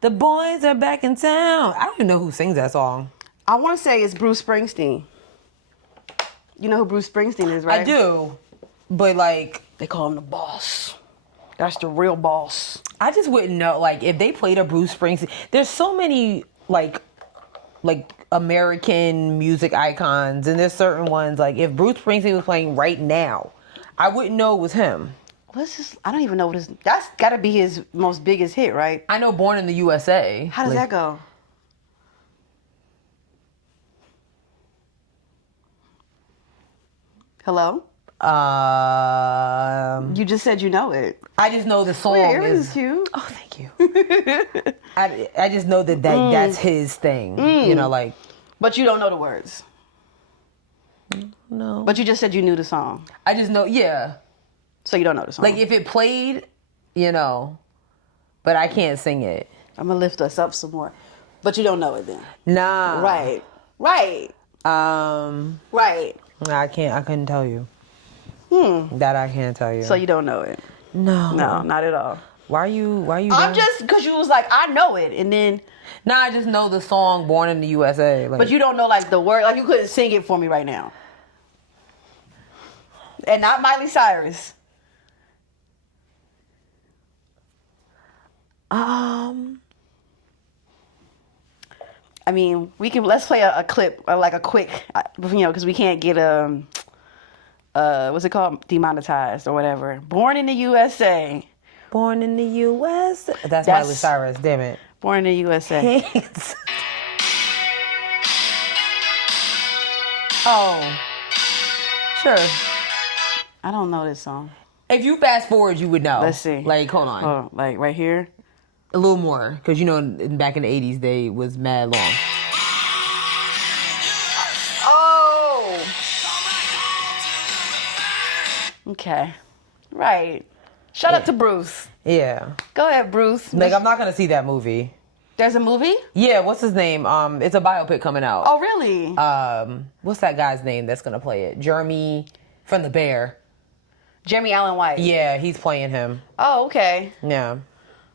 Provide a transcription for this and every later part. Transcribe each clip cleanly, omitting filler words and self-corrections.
The boys are back in town. I don't even know who sings that song. I want to say it's Bruce Springsteen. You know who Bruce Springsteen is, right? I do. But like... They call him the boss. That's the real boss. I just wouldn't know. Like, if they played a Bruce Springsteen... There's so many, like American music icons. And there's certain ones, like, if Bruce Springsteen was playing right now, I wouldn't know it was him. What's this? I don't even know what his... That's got to be his most biggest hit, right? I know Born in the USA. How does that go? Hello? You just said you know it. I just know the song is cute. Oh, thank you. I just know that's his thing. You know, like... But you don't know the words. No. But you just said you knew the song. I just know, yeah. So you don't know the song. Like, if it played, you know, but I can't sing it. I'm going to lift us up some more. But you don't know it then. Nah. Right. Right. Right. I couldn't tell you. That I can't tell you. So you don't know it? No. No, not at all. Why are you I'm just, because you was like, I know it. And then... Nah, I just know the song Born in the USA. Like, but you don't know, like, the word. Like, you couldn't sing it for me right now. And not Miley Cyrus. I mean, let's play a clip, or like a quick, you know, because we can't get, what's it called? Demonetized or whatever. Born in the USA. Born in the USA. That's Miley Cyrus, damn it. Born in the USA. Oh. Sure. I don't know this song. If you fast forward, you would know. Let's see. Like, hold on. Oh, like right here? A little more. Because, you know, back in the 80s, they was mad long. Oh! Okay. Right. Shout out to Bruce. Yeah. Go ahead, Bruce. Like, I'm not going to see that movie. There's a movie? Yeah, what's his name? It's a biopic coming out. Oh, really? What's that guy's name that's going to play it? Jeremy from The Bear. Jeremy Allen White. Yeah, he's playing him. Oh, okay. Yeah.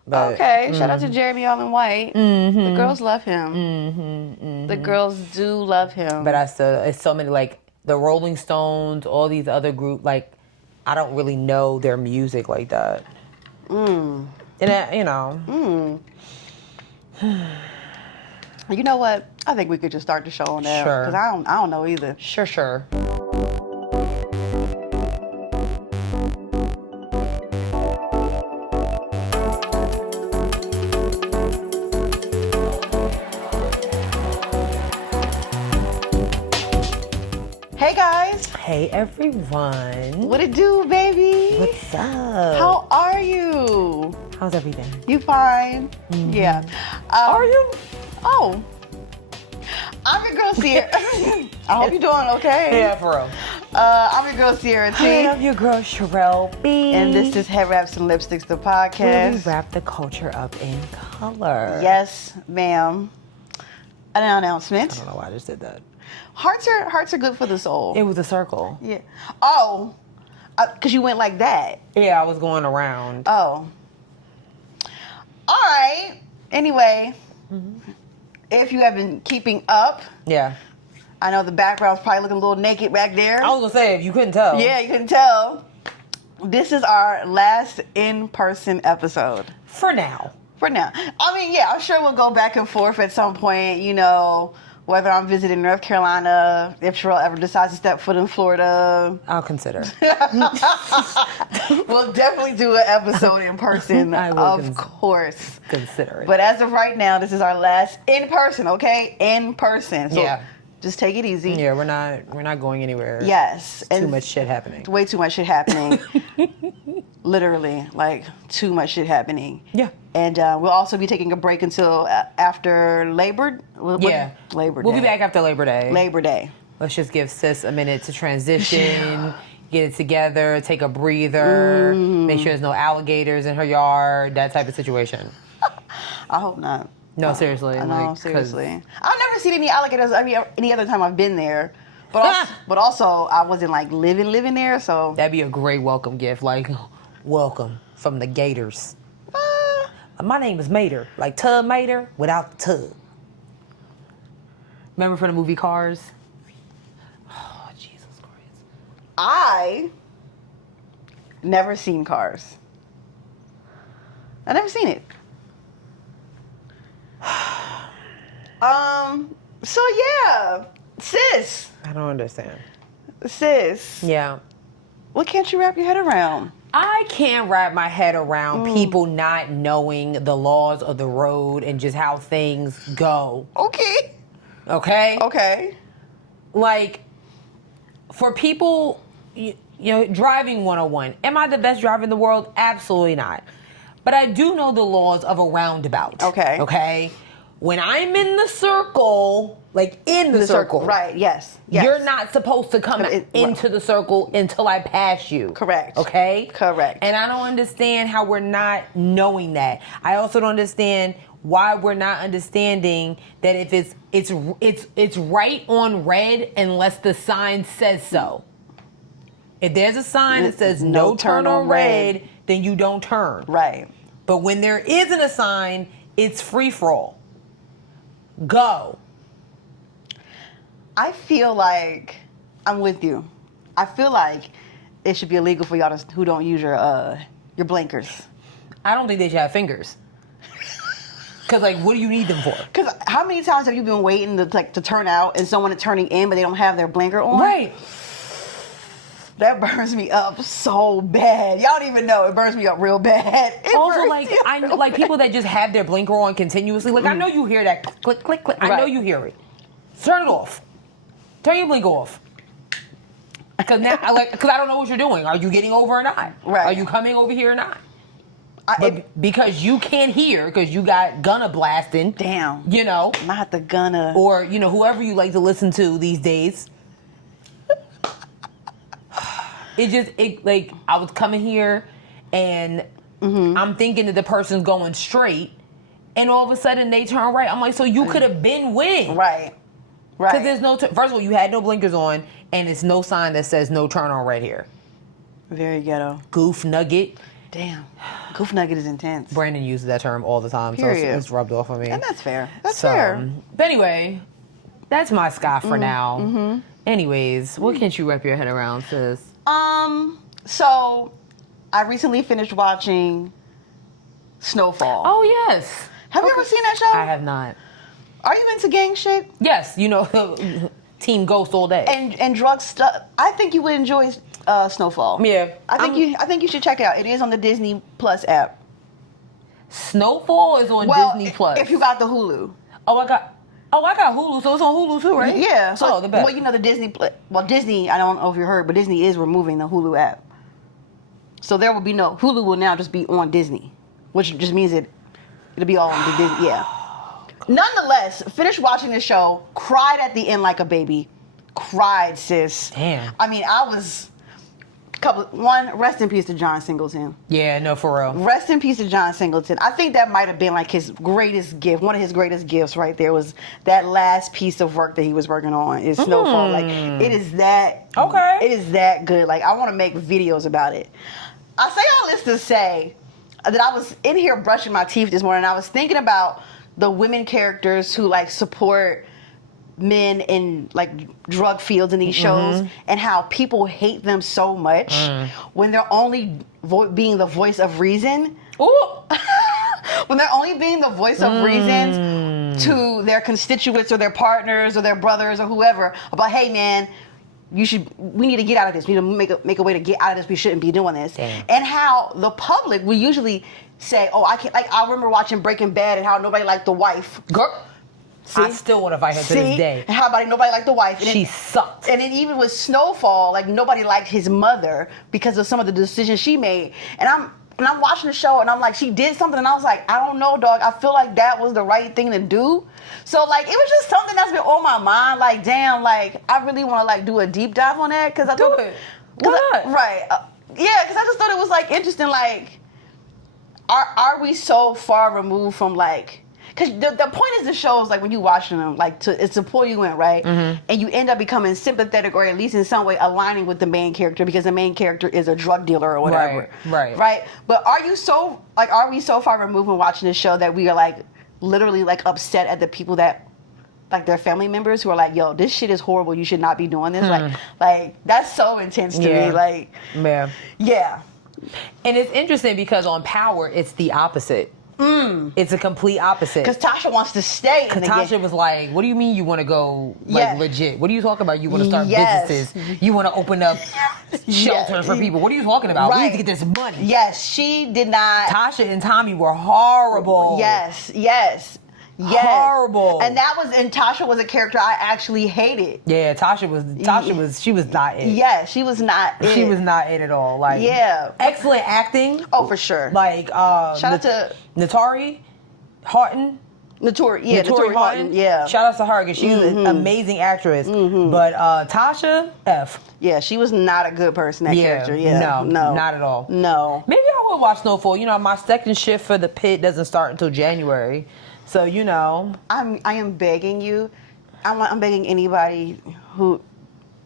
But, okay, shout out to Jeremy Allen White. The girls love him. The girls do love him. But it's so many, like, the Rolling Stones, all these other groups, like, I don't really know their music like that. And, you know. You know what? I think we could just start the show on that. Sure. Because I don't know either. Sure. Hey guys. Hey everyone. What it do, baby? What's up? How are you? How's everything? You fine? Yeah. Are you? Oh. I'm your girl Sierra. I hope you're doing okay. Yeah, for real. I'm your girl Sierra T. I love your girl Sherelle B. And this is Head Wraps and Lipsticks, the podcast. Where we wrap the culture up in color. Yes, ma'am. An announcement. I don't know why I just did that. Hearts are good for the soul. It was a circle. Yeah. Oh, because you went like that. Yeah, I was going around. Oh. All right. Anyway, if you have been keeping up. Yeah. I know the background's probably looking a little naked back there. I was going to say, if you couldn't tell. Yeah, you couldn't tell. This is our last in-person episode. For now. I mean, yeah, I'm sure we'll go back and forth at some point, you know, whether I'm visiting North Carolina, if Sherelle ever decides to step foot in Florida. I'll consider. We'll definitely do an episode in person, of course. Consider it. But as of right now, this is our last in person, okay? In person. So yeah. Just take it easy. Yeah, we're not going anywhere. Yes. Too much shit happening. Way too much shit happening. Literally, like, too much shit happening. Yeah. And we'll also be taking a break until after Labor Day. We'll be back after Labor Day. Labor Day. Let's just give sis a minute to transition, get it together, take a breather, make sure there's no alligators in her yard, that type of situation. I hope not. No, seriously. No, seriously. I've never seen any alligators any other time I've been there. But also, I wasn't, like, living there, so. That'd be a great welcome gift. Like, welcome from the gators. My name is Mater, like Tub Mater without the tub. Remember from the movie Cars? Oh, Jesus Christ. I never seen Cars. I never seen it. So yeah, sis. I don't understand. Sis. Yeah. What can't you wrap your head around? I can't wrap my head around people not knowing the laws of the road and just how things go. Okay. Okay? Okay. Like, for people, you know, driving 101, am I the best driver in the world? Absolutely not. But I do know the laws of a roundabout. Okay. Okay? When I'm in the circle, like in the circle. Right, yes. You're not supposed to come into the circle until I pass you. Correct. Okay? Correct. And I don't understand how we're not knowing that. I also don't understand why we're not understanding that if it's right on red unless the sign says so. If there's a sign that says no turn on red, then you don't turn. Right. But when there isn't a sign, it's free for all. Go. I feel like I'm with you. I feel like it should be illegal for y'all who don't use your blinkers. I don't think they should have fingers. Cause like, what do you need them for? Cause how many times have you been waiting to turn out and someone is turning in but they don't have their blinker on? Right. That burns me up so bad. Y'all don't even know. It burns me up real bad. Also, like people that just have their blinker on continuously. Like I know you hear that click, click, click. I know you hear it. Turn it off. Turn your blinker off. Cause I don't know what you're doing. Are you getting over or not? Right. Are you coming over here or not? Because you can't hear because you got Gunna blasting. Damn. You know. Not the Gunna. Or you know whoever you like to listen to these days. Like I was coming here and I'm thinking that the person's going straight and all of a sudden they turn right. I'm like, so you could have been winning. Right. Because there's no, first of all, you had no blinkers on and it's no sign that says no turn on right here. Very ghetto. Goof nugget. Damn. Goof nugget is intense. Brandon uses that term all the time. Period. So it's rubbed off on me. And that's fair. That's fair. But anyway, that's my sky for now. Anyways, what can't you wrap your head around, sis? So I recently finished watching Snowfall. Oh, yes. Have you ever seen that show? I have not. Are you into gang shit? Yes, you know, Team Ghost all day. And drug stuff. I think you would enjoy Snowfall. Yeah. I think you should check it out. It is on the Disney Plus app. Snowfall is on Disney Plus. If you got the Hulu. I got Hulu, so it's on Hulu too, right? Yeah. So, the best. Well, you know the Disney. Well, Disney. I don't know if you heard, but Disney is removing the Hulu app. So there will be no Hulu. Will now just be on Disney, which just means it'll be all on the Disney. Yeah. Nonetheless, finished watching the show. Cried at the end like a baby. Cried, sis. Damn. I mean, I was. Rest in peace to John Singleton. Yeah, no, for real. Rest in peace to John Singleton. I think that might have been like his greatest gift. One of his greatest gifts right there was that last piece of work that he was working on is Snowfall. Like, it is that... Okay. It is that good. Like, I want to make videos about it. I say all this to say that I was in here brushing my teeth this morning and I was thinking about the women characters who, like, support men in like drug fields in these shows and how people hate them so much when they're only being the voice of reason. Ooh. When they're only being the voice of reason to their constituents or their partners or their brothers or whoever about, hey man, we need to get out of this. We need to make a way to get out of this. We shouldn't be doing this. Damn. And how the public will usually say, oh, I can't, like I remember watching Breaking Bad and how nobody liked the wife. Girl. See? I still want to fight her to this day. And how about nobody liked the wife? And she sucked. And then even with Snowfall, like nobody liked his mother because of some of the decisions she made. And I'm watching the show and I'm like, she did something and I was like, I don't know, dog. I feel like that was the right thing to do. So like, it was just something that's been on my mind. Like, damn, like I really want to like do a deep dive on that because I thought it. Why not? Right. Yeah, because I just thought it was like interesting. Like, are we so far removed from like? because the point is the shows, like when you watching them, like it's to pull you in, right? And you end up becoming sympathetic, or at least in some way aligning with the main character, because the main character is a drug dealer or whatever. Right. But are we so far removed from watching this show that we are like literally like upset at the people that, like, their family members who are like, yo, this shit is horrible, you should not be doing this? Like that's so intense to me. Like, yeah. And it's interesting because on Power, it's the opposite. It's a complete opposite. Because Tasha wants to stay. Because Tasha was like, what do you mean you want to go legit? What are you talking about? You want to start businesses? You want to open up shelters for people? What are you talking about? We need to get this money. Yes, she did not. Tasha and Tommy were horrible. Yes. Horrible. And Tasha was a character I actually hated. Yeah, she was not it. Yeah, she was not it. She was not it at all. Like, excellent acting. Oh, for sure. Like, shout out to Naturi Houghton. Naturi Houghton. Yeah. Shout out to her because she's an amazing actress. But Tasha, F. Yeah, she was not a good person, that character. No, not at all. No. Maybe I will watch Snowfall. You know, my second shift for the pit doesn't start until January. So, you know. I am begging you. I'm begging anybody who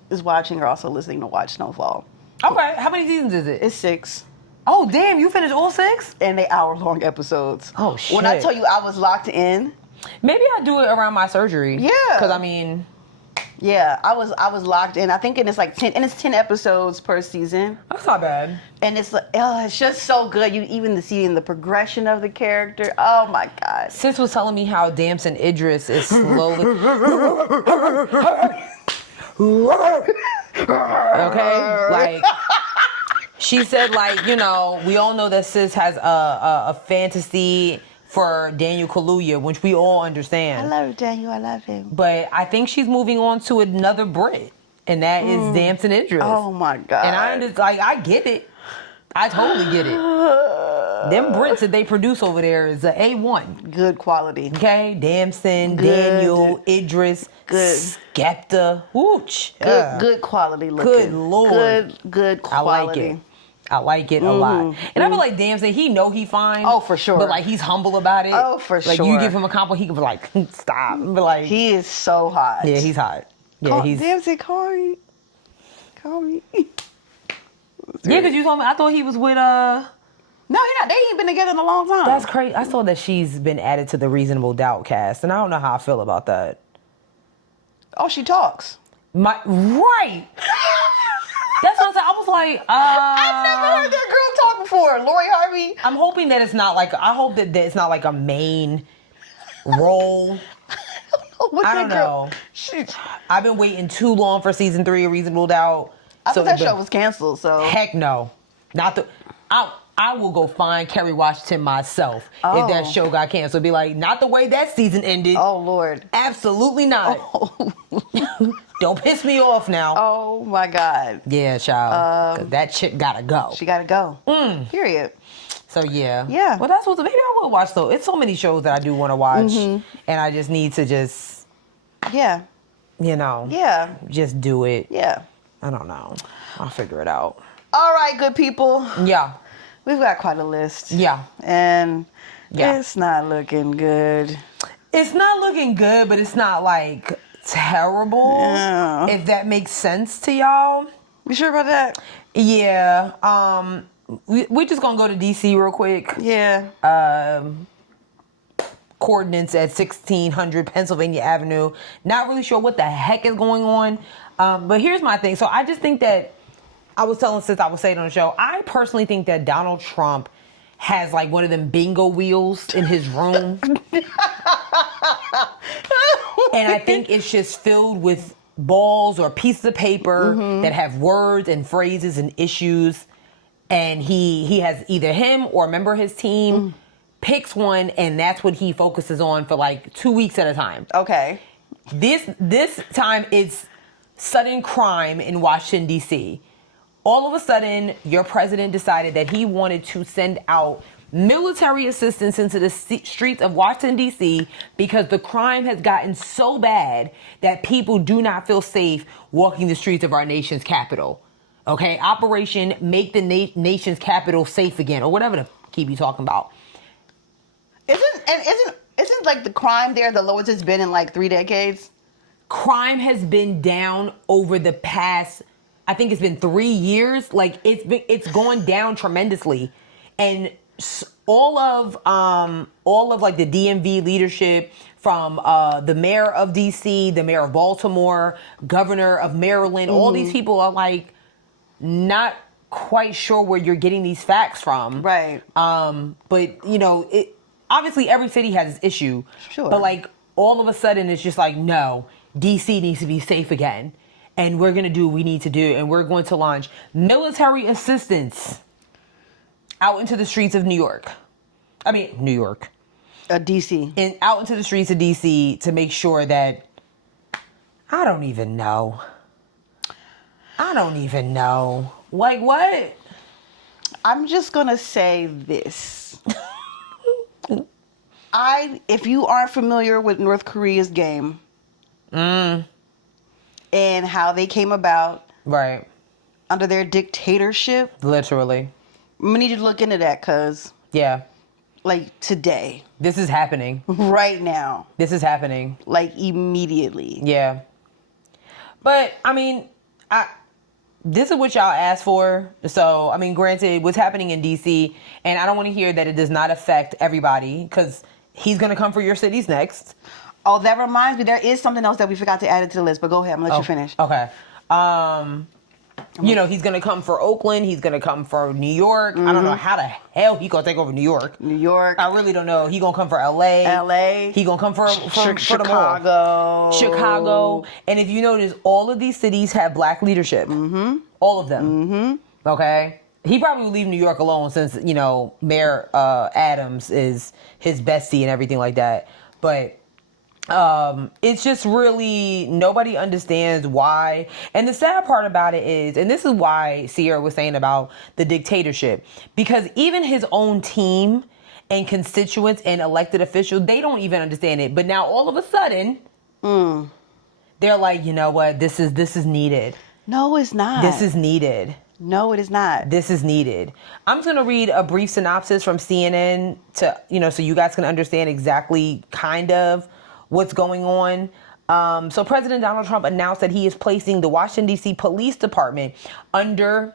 is watching or also listening to watch Snowfall. Okay. How many seasons is it? It's 6. Oh, damn. You finished all 6? And they hour-long episodes. Oh, shit. When I tell you I was locked in. Maybe I'll do it around my surgery. Yeah. Because, I mean... Yeah, I was locked in. I think it's like 10, and it's 10 episodes per season. That's not bad. And it's like, it's just so good. You even seeing the progression of the character. Oh my God. Sis was telling me how Damson Idris is slowly. Okay, like she said, like, you know, we all know that Sis has a fantasy for Daniel Kaluuya, which we all understand. I love Daniel. I love him. But I think she's moving on to another Brit, and that is Damson Idris. Oh my God! And I get it. I totally get it. Them Brits that they produce over there is a A1. Good quality. Okay, Damson, Daniel, Idris, Skepta. Whooch. Good quality looking. Good Lord. Good quality. I like it a lot. And I feel like Damson, he know he fine. Oh, for sure. But like he's humble about it. Oh, for sure. Like you give him a compliment, he can be like, stop. But like he is so hot. Yeah, he's hot. Yeah, he's Damson, call me. Yeah, because you told me, I thought he was with No, he not. They ain't been together in a long time. That's crazy. I saw that she's been added to the Reasonable Doubt cast, and I don't know how I feel about that. Oh, she talks. Right. That's what I said. I was like, I've never heard that girl talk before. Lori Harvey. I'm hoping that it's not like, I hope that it's not like a main role. I don't know. I've been waiting too long for season 3 of Reasonable Doubt. I thought that show was canceled, so. Heck no. I will go find Kerry Washington myself if that show got canceled. Be like, not the way that season ended. Oh, Lord. Absolutely not. Oh. Don't piss me off now. Oh, my God. Yeah, child. 'Cause that chick gotta go. She gotta go. Period. So, yeah. Yeah. Well, that's what, maybe I will watch, though. It's so many shows that I do want to watch. And I just need to just, you know. Yeah. Just do it. Yeah. I don't know. I'll figure it out. All right, good people. Yeah. We've got quite a list. Yeah. And it's not looking good. It's not looking good, but it's not like terrible. Yeah. If that makes sense to y'all. You sure about that? Yeah. We're just gonna go to DC real quick. Yeah. Coordinates at 1600 Pennsylvania Avenue. Not really sure what the heck is going on. But here's my thing. So I just think that, I was telling Sis, I was saying on the show, I personally think that Donald Trump has like one of them bingo wheels in his room. And I think it's just filled with balls or pieces of paper that have words and phrases and issues. And he has either him or a member of his team picks one, and that's what he focuses on for like 2 weeks at a time. Okay. This time it's sudden crime in Washington, D.C. All of a sudden, your president decided that he wanted to send out military assistance into the streets of Washington, D.C. because the crime has gotten so bad that people do not feel safe walking the streets of our nation's capital. Okay? Operation Make the Nation's Capital Safe Again, or whatever the keep you talking about. Isn't Isn't like the crime there the lowest it's been in like 3 decades? Crime has been down over the past, I think it's been 3 years. Like it's gone down tremendously, and all of like the DMV leadership, from the mayor of DC, the mayor of Baltimore, governor of Maryland, all these people are like not quite sure where you're getting these facts from. Right. But you know, obviously every city has its issue. Sure. But like all of a sudden it's just like, no, DC needs to be safe again. And we're going to do what we need to do. And we're going to launch military assistance out into the streets of New York. DC. And out into the streets of DC to make sure that, I don't even know. Like what? I'm just going to say this. If you aren't familiar with North Korea's game and how they came about Right. under their dictatorship, Literally. I'm gonna need you to look into that, cause Yeah. like today, This is happening. right now, This is happening. like immediately. Yeah. But I mean, this is what y'all asked for. So, I mean, granted, what's happening in DC, and I don't want to hear that it does not affect everybody, because he's going to come for your cities next. Oh, that reminds me, there is something else that we forgot to add it to the list, but go ahead, I'm gonna let you finish. Okay. You know, he's going to come for Oakland. He's going to come for New York. I don't know how the hell he going to take over New York. New York. I really don't know. He going to come for LA. LA. He going to come for Chicago. Chicago. And if you notice, all of these cities have black leadership. Mm-hmm. All of them. Mm-hmm. Okay? He probably would leave New York alone since, you know, Mayor Adams is his bestie and everything like that. But it's just really, nobody understands why. And the sad part about it is, and this is why Samyra was saying about the dictatorship, because even his own team and constituents and elected officials, they don't even understand it. But now all of a sudden, they're like, you know what, this is needed. No, it's not. This is needed. No, it is not. This is needed. I'm just going to read a brief synopsis from CNN to, you know, so you guys can understand exactly kind of what's going on. So President Donald Trump announced that he is placing the Washington, D.C. Police Department under,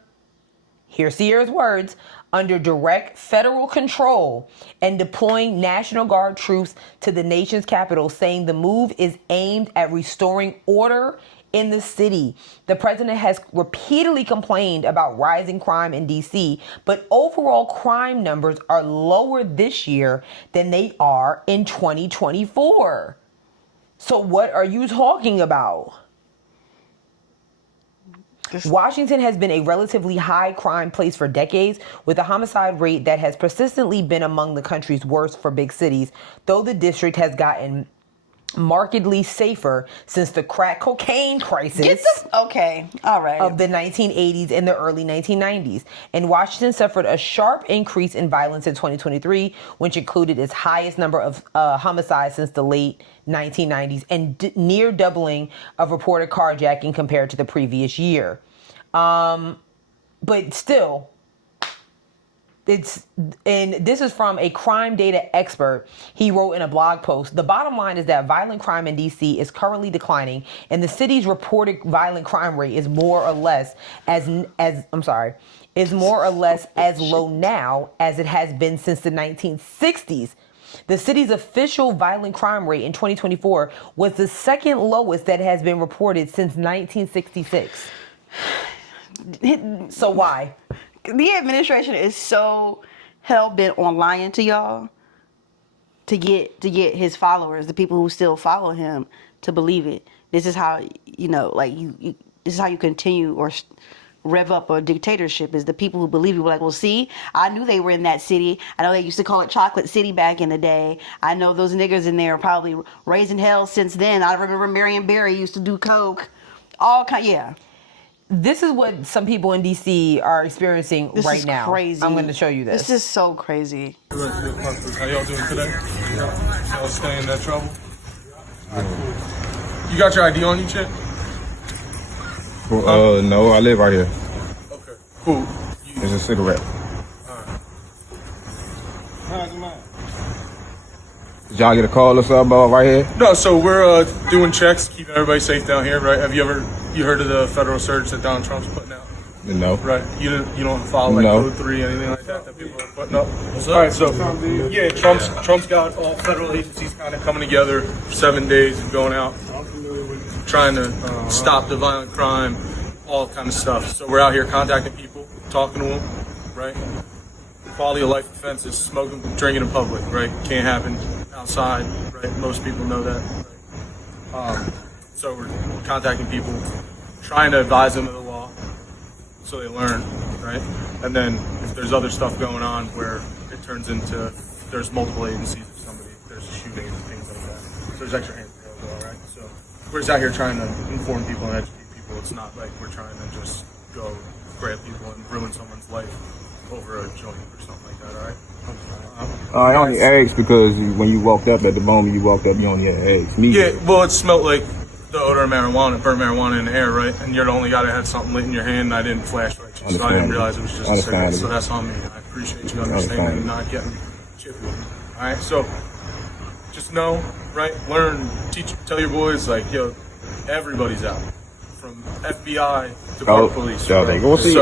here's Samyra's words, under direct federal control and deploying National Guard troops to the nation's capital, saying the move is aimed at restoring order in the city. The president has repeatedly complained about rising crime in D.C., but overall crime numbers are lower this year than they are in 2024. So what are you talking about? Washington has been a relatively high crime place for decades, with a homicide rate that has persistently been among the country's worst for big cities, though the district has gotten markedly safer since the crack cocaine crisis okay, all right, of the 1980s and the early 1990s. And Washington suffered a sharp increase in violence in 2023, which included its highest number of homicides since the late 1990s and near doubling of reported carjacking compared to the previous year. But still, and this is from a crime data expert. He wrote in a blog post, the bottom line is that violent crime in DC is currently declining, and the city's reported violent crime rate is more or less as low now as it has been since the 1960s. The city's official violent crime rate in 2024 was the second lowest that has been reported since 1966. So why? The administration is so hell-bent on lying to y'all to get his followers, the people who still follow him, to believe it. This is how, you know, like you this is how you continue or rev up a dictatorship, is the people who believe you. Like, well, see, I knew they were in that city. I know they used to call it Chocolate City back in the day. I know those niggas in there are probably raising hell since then. I remember Marion Barry used to do coke. Yeah. This is what some people in D.C. are experiencing This right is now. crazy. I'm going to show you this. This is so crazy. How y'all doing today? Y'all staying in that trouble? You got your ID on you, Chip? No, I live right here. Okay, cool. It's a cigarette. Did y'all get a call or something about right here? No, so we're doing checks, keeping everybody safe down here, right? Have you heard of the federal surge that Donald Trump's putting out? No. Right. You don't follow like No. Code 3, anything like that people are putting up? All right, so yeah, Trump's got all federal agencies kind of coming together for 7 days and going out, trying to stop the violent crime, all kind of stuff. So we're out here contacting people, talking to them, right? Quality of life offenses, smoking, drinking in public, right? Can't happen outside, right? Most people know that. Right? So we're contacting people, trying to advise them of the law so they learn, right? And then if there's other stuff going on where it turns into there's multiple agencies of somebody, there's a shooting and things like that. So there's extra hands available, all right? So we're just out here trying to inform people and educate people. It's not like we're trying to just go grab people and ruin someone's life over a joint or something like that, all right? I only asked because when you walked up, at the moment you walked up, you only had eggs. Yeah, well, it smelled like the odor of marijuana, burnt marijuana in the air, right? And you're the only guy that had something lit in your hand, and I didn't flashlight you, so I didn't realize it was just a cigarette. So that's on me. I appreciate you understanding and not getting chippy. All right, so just know, right? Learn, teach, tell your boys, like, yo, everybody's out, from FBI to park police. So Right? go see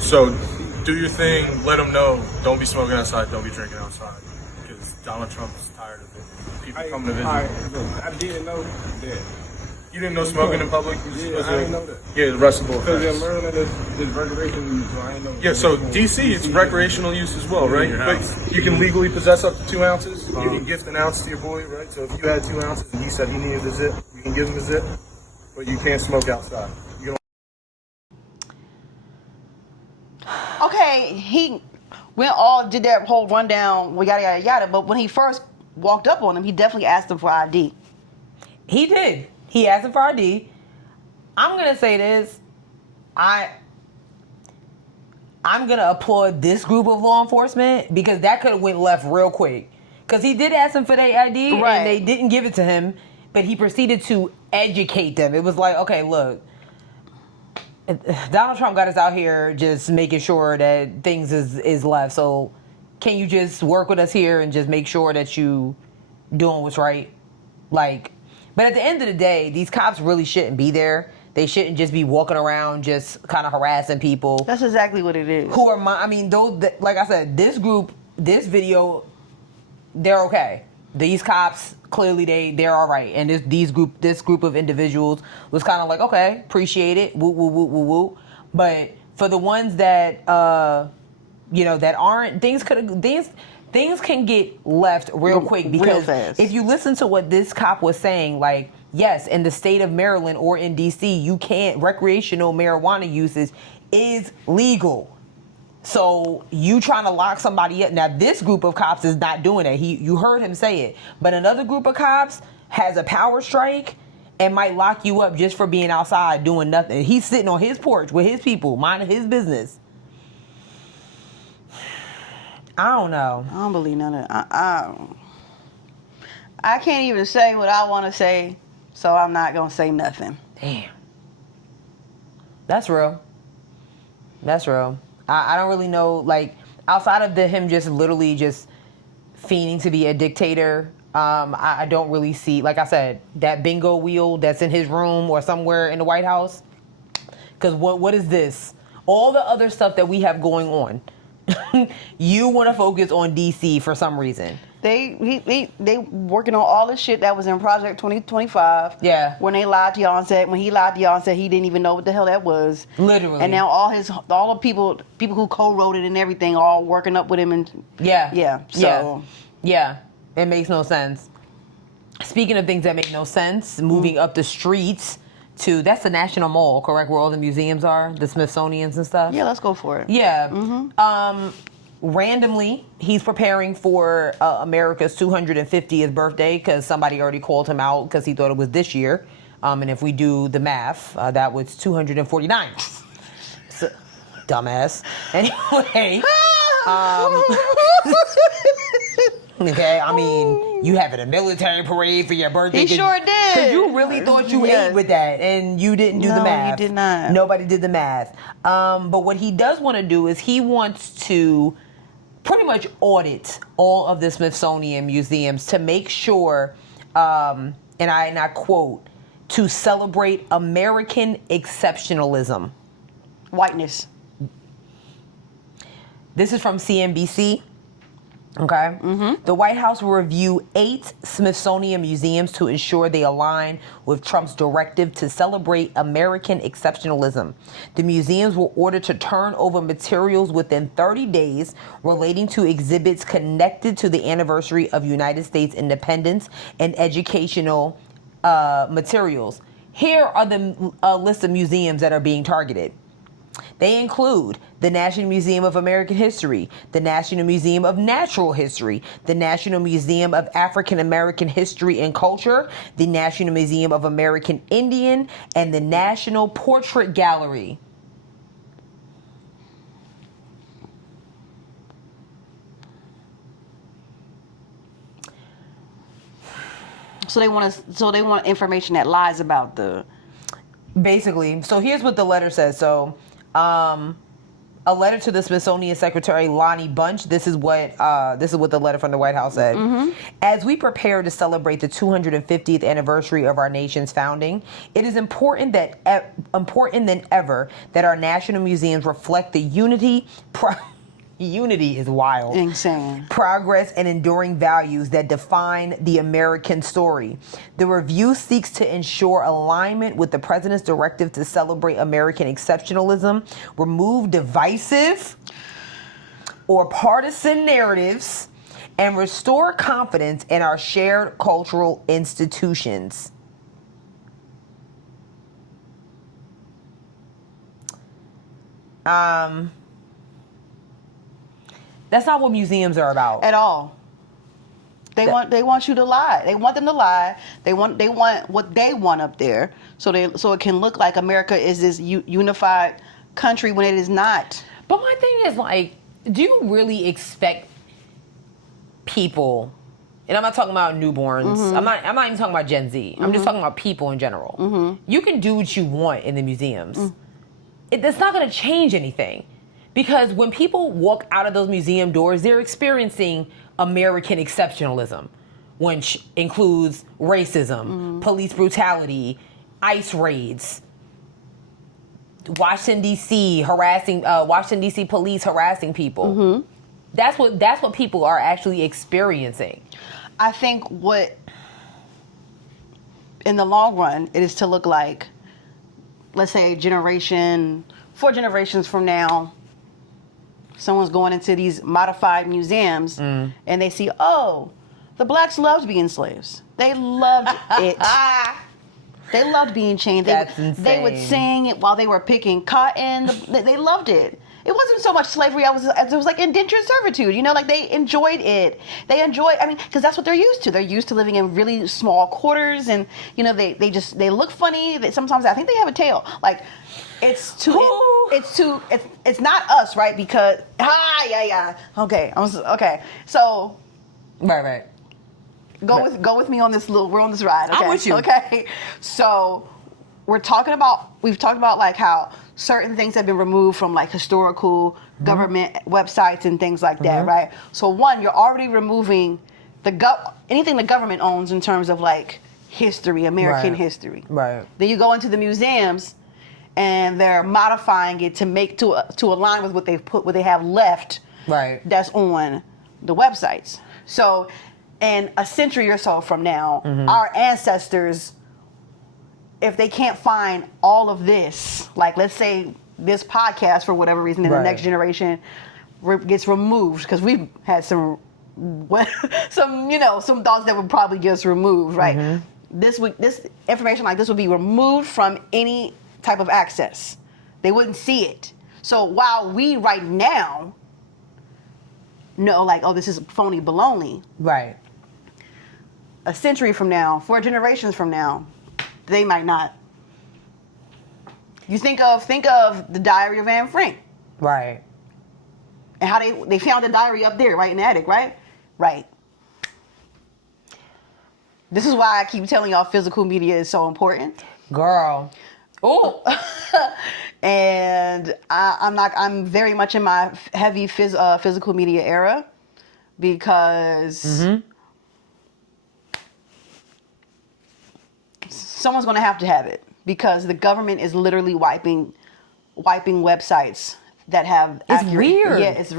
So do your thing. Let them know. Don't be smoking outside. Don't be drinking outside, because Donald Trump is tired of it. People coming to visit. I didn't know that. You didn't know smoking in public was I didn't know that. Yeah, the arrestable Because offense. they're learning this recreation use, so I didn't know. Yeah, so DC, it's recreational use as well, right? But you can legally possess up to 2 ounces. You can gift an ounce to your boy, right? So if you had 2 ounces and he said he needed a zip, you can give him a zip, but you can't smoke outside. You don't. Okay, he did that whole rundown, yada yada yada. But when he first walked up on him, he definitely asked him for ID. He did. He asked him for ID. I'm gonna say this. I'm gonna applaud this group of law enforcement, because that could have went left real quick. Because he did ask them for their ID, Right. and they didn't give it to him, but he proceeded to educate them. It was like, okay, look, Donald Trump got us out here just making sure that things is left. So can you just work with us here and just make sure that you doing what's right? Like, but at the end of the day, these cops really shouldn't be there. They shouldn't just be walking around just kind of harassing people. That's exactly what it is. Who are I mean, those, like I said, this group, this video, they're okay. These cops, clearly they're all right. And this group of individuals was kind of like, okay, appreciate it, woo, woo, woo, woo, woo. But for the ones that, that aren't, things can get left real quick, because real fast. If you listen to what this cop was saying, like, yes, in the state of Maryland or in DC, you can't, recreational marijuana usage is legal. So you trying to lock somebody up. Now this group of cops is not doing that. You heard him say it. But another group of cops has a power strike and might lock you up just for being outside doing nothing. He's sitting on his porch with his people, minding his business. I don't know. I don't believe none of that. I can't even say what I want to say, so I'm not going to say nothing. Damn. That's real. That's real. I don't really know, like, outside of him just literally just fiending to be a dictator, I don't really see, like I said, that bingo wheel that's in his room or somewhere in the White House. Because what is this? All the other stuff that we have going on. You want to focus on DC for some reason. They working on all this shit that was in Project 2025. Yeah. When he lied to y'all and said he didn't even know what the hell that was. Literally. And now all the people who co-wrote it and everything all working up with him and yeah. So yeah. It makes no sense. Speaking of things that make no sense, moving up the streets to, that's the National Mall, correct? Where all the museums are, the Smithsonians and stuff. yeah, let's go for it. Yeah. Randomly, he's preparing for America's 250th birthday, because somebody already called him out because he thought it was this year. And if we do the math, that was 249. So, dumbass. Anyway. Okay, I mean, you having a military parade for your birthday. He sure did. Because you really thought you ate with that, and you didn't do the math. No, you did not. Nobody did the math. But what he does want to do is he wants to pretty much audit all of the Smithsonian museums to make sure, and I quote, to celebrate American exceptionalism. Whiteness. This is from CNBC. Okay. The White House will review 8 Smithsonian museums to ensure they align with Trump's directive to celebrate American exceptionalism. The museums were ordered to turn over materials within 30 days relating to exhibits connected to the anniversary of United States independence and educational materials. Here are the list of museums that are being targeted. They include the National Museum of American History, the National Museum of Natural History, the National Museum of African American History and Culture, the National Museum of American Indian, and the National Portrait Gallery. So they want information that lies about the. Basically, so here's what the letter says. So, a letter to the Smithsonian Secretary Lonnie Bunch. This is what the letter from the White House said. As we prepare to celebrate the 250th anniversary of our nation's founding, it is important than ever that our national museums reflect the unity. Unity is wild. Insane. Progress and enduring values that define the American story. The review seeks to ensure alignment with the president's directive to celebrate American exceptionalism, remove divisive or partisan narratives, and restore confidence in our shared cultural institutions. That's not what museums are about At all. They want you to lie. They want them to lie. They want what they want up there, so it can look like America is this unified country when it is not. But my thing is, like, do you really expect people? And I'm not talking about newborns. I'm not even talking about Gen Z. I'm just talking about people in general. You can do what you want in the museums. It's not going to change anything. Because when people walk out of those museum doors, they're experiencing American exceptionalism, which includes racism, police brutality, ICE raids, Washington D.C. police harassing people. That's what people are actually experiencing. I think what, in the long run, it is to look like, let's say, 4 generations from now. Someone's going into these modified museums and they see, oh, the blacks loved being slaves. They loved it. They loved being chained. They would sing it while they were picking cotton. They loved it. It wasn't so much slavery. It was like indentured servitude. Like they enjoyed it. Because that's what they're used to. They're used to living in really small quarters, and they look funny. Sometimes I think they have a tail. Like it's not us, right? Because okay. So right. Go with me on this we're on this ride. Okay? I'm with you. Okay. So we've talked about like how certain things have been removed from like historical government websites and things like that, right? So one, you're already removing anything the government owns in terms of like history, American history. Right. Then you go into the museums and they're modifying it to align with what they have left. Right. That's on the websites. So in a century or so from now, our ancestors, if they can't find all of this, like let's say this podcast for whatever reason in the next generation gets removed, because we've had some thoughts that were probably just removed, right? This information like this would be removed from any type of access. They wouldn't see it. So while we right now know like, oh, this is phony baloney, Right. a century from now, 4 generations from now, they might not. You think of the Diary of Anne Frank. Right. And how they found the diary up there, right in the attic, right? Right. This is why I keep telling y'all physical media is so important. Girl. Oh. And I'm very much in my heavy physical media era because someone's going to have it because the government is literally wiping websites that have weird. Yeah, it's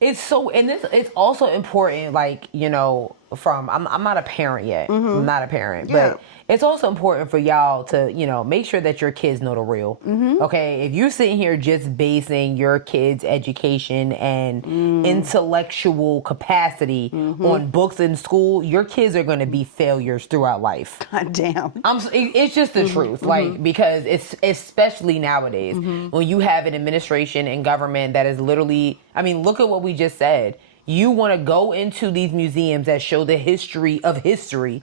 It's so, and it's also important, like, I'm not a parent yet. I'm not a parent, but it's also important for y'all to, make sure that your kids know the real. Okay. If you're sitting here just basing your kids' education and intellectual capacity on books in school, your kids are going to be failures throughout life. God damn. It's just the truth, like, because it's especially nowadays when you have an administration and government that is literally, look at what we just said. You want to go into these museums that show the history of history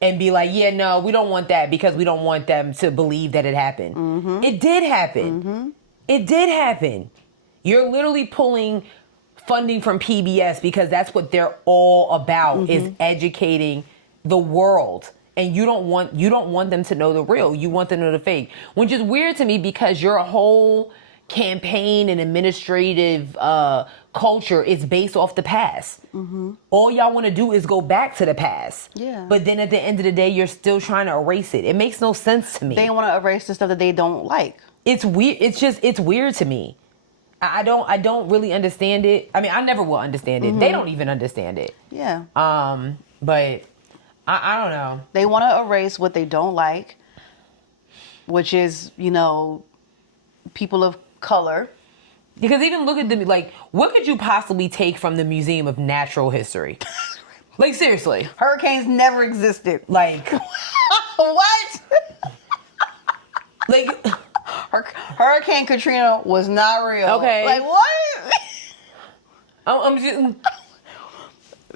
and be like, yeah, no, we don't want that because we don't want them to believe that it happened. It did happen. It did happen. You're literally pulling funding from PBS because that's what they're all about is educating the world. And you don't want them to know the real. You want them to know the fake. Which is weird to me because your whole campaign and administrative culture is based off the past. All y'all want to do is go back to the past. Yeah. But then at the end of the day, you're still trying to erase it. It makes no sense to me. They want to erase the stuff that they don't like. It's weird. It's weird to me. I don't really understand it. I never will understand it. They don't even understand it. Yeah. But I don't know. They want to erase what they don't like, which is, people of color. Because even look at them, like, what could you possibly take from the Museum of Natural History? Like, seriously. Hurricanes never existed. Like. What? Like. Hurricane Katrina was not real. Okay. Like, what? I'm just.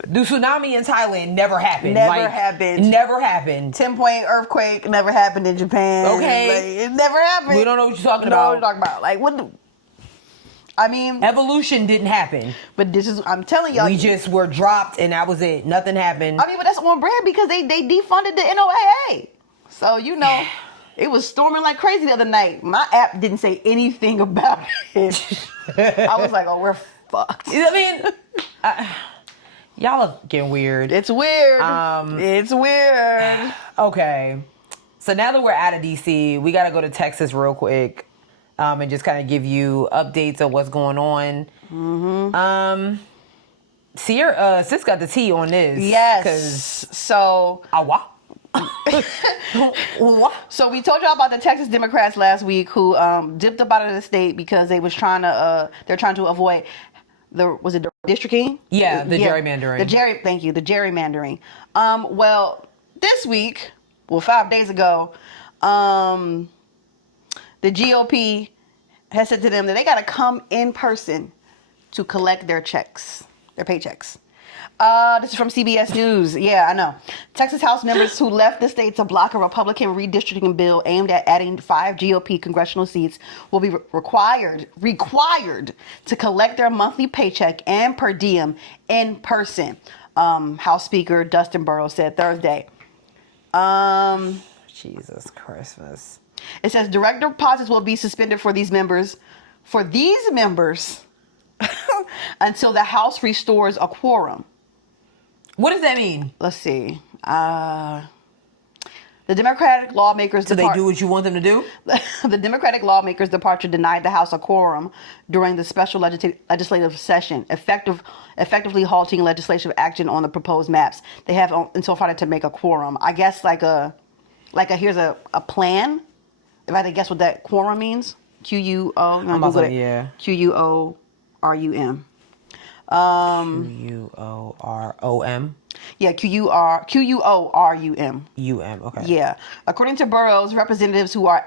The tsunami in Thailand never happened. Never happened. Never happened. 10-point earthquake never happened in Japan. Okay. Like, it never happened. We don't know what you're talking about. about. Know what you're talking about. Like, what? Evolution didn't happen. But I'm telling y'all. We just were dropped and that was it. Nothing happened. But that's on brand because they defunded the NOAA. So, it was storming like crazy the other night. My app didn't say anything about it. I was like, oh, we're fucked. Y'all are getting weird. It's weird. It's weird. Okay. So now that we're out of DC, we got to go to Texas real quick and just kind of give you updates on what's going on. Samyra, Sis got the tea on this. Yes. So. So we told y'all about the Texas Democrats last week who dipped up out of the state because they was trying to avoid the redistricting? Yeah, gerrymandering. Thank you, the gerrymandering. Well, this week, 5 days ago, the GOP has said to them that they got to come in person to collect their paychecks. This is from CBS News. Yeah, I know. Texas House members who left the state to block a Republican redistricting bill aimed at adding 5 GOP congressional seats will be required to collect their monthly paycheck and per diem in person. House Speaker Dustin Burrows said Thursday. Jesus Christmas. It says direct deposits will be suspended for these members until the House restores a quorum. What does that mean? Let's see. The Democratic lawmakers... So they do what you want them to do? The Democratic lawmakers' departure denied the House a quorum during the special legislative session, effectively halting legislative action on the proposed maps. They have until Friday to make a quorum. I guess here's a plan. If I had to guess what that quorum means. Q-U-O. I'm about to say, yeah. Q-U-O-R-U-M. Q-U-O-R-O-M? Yeah, Q-U-O-R-U-M. U-M, okay. Yeah. According to Burrows, representatives who are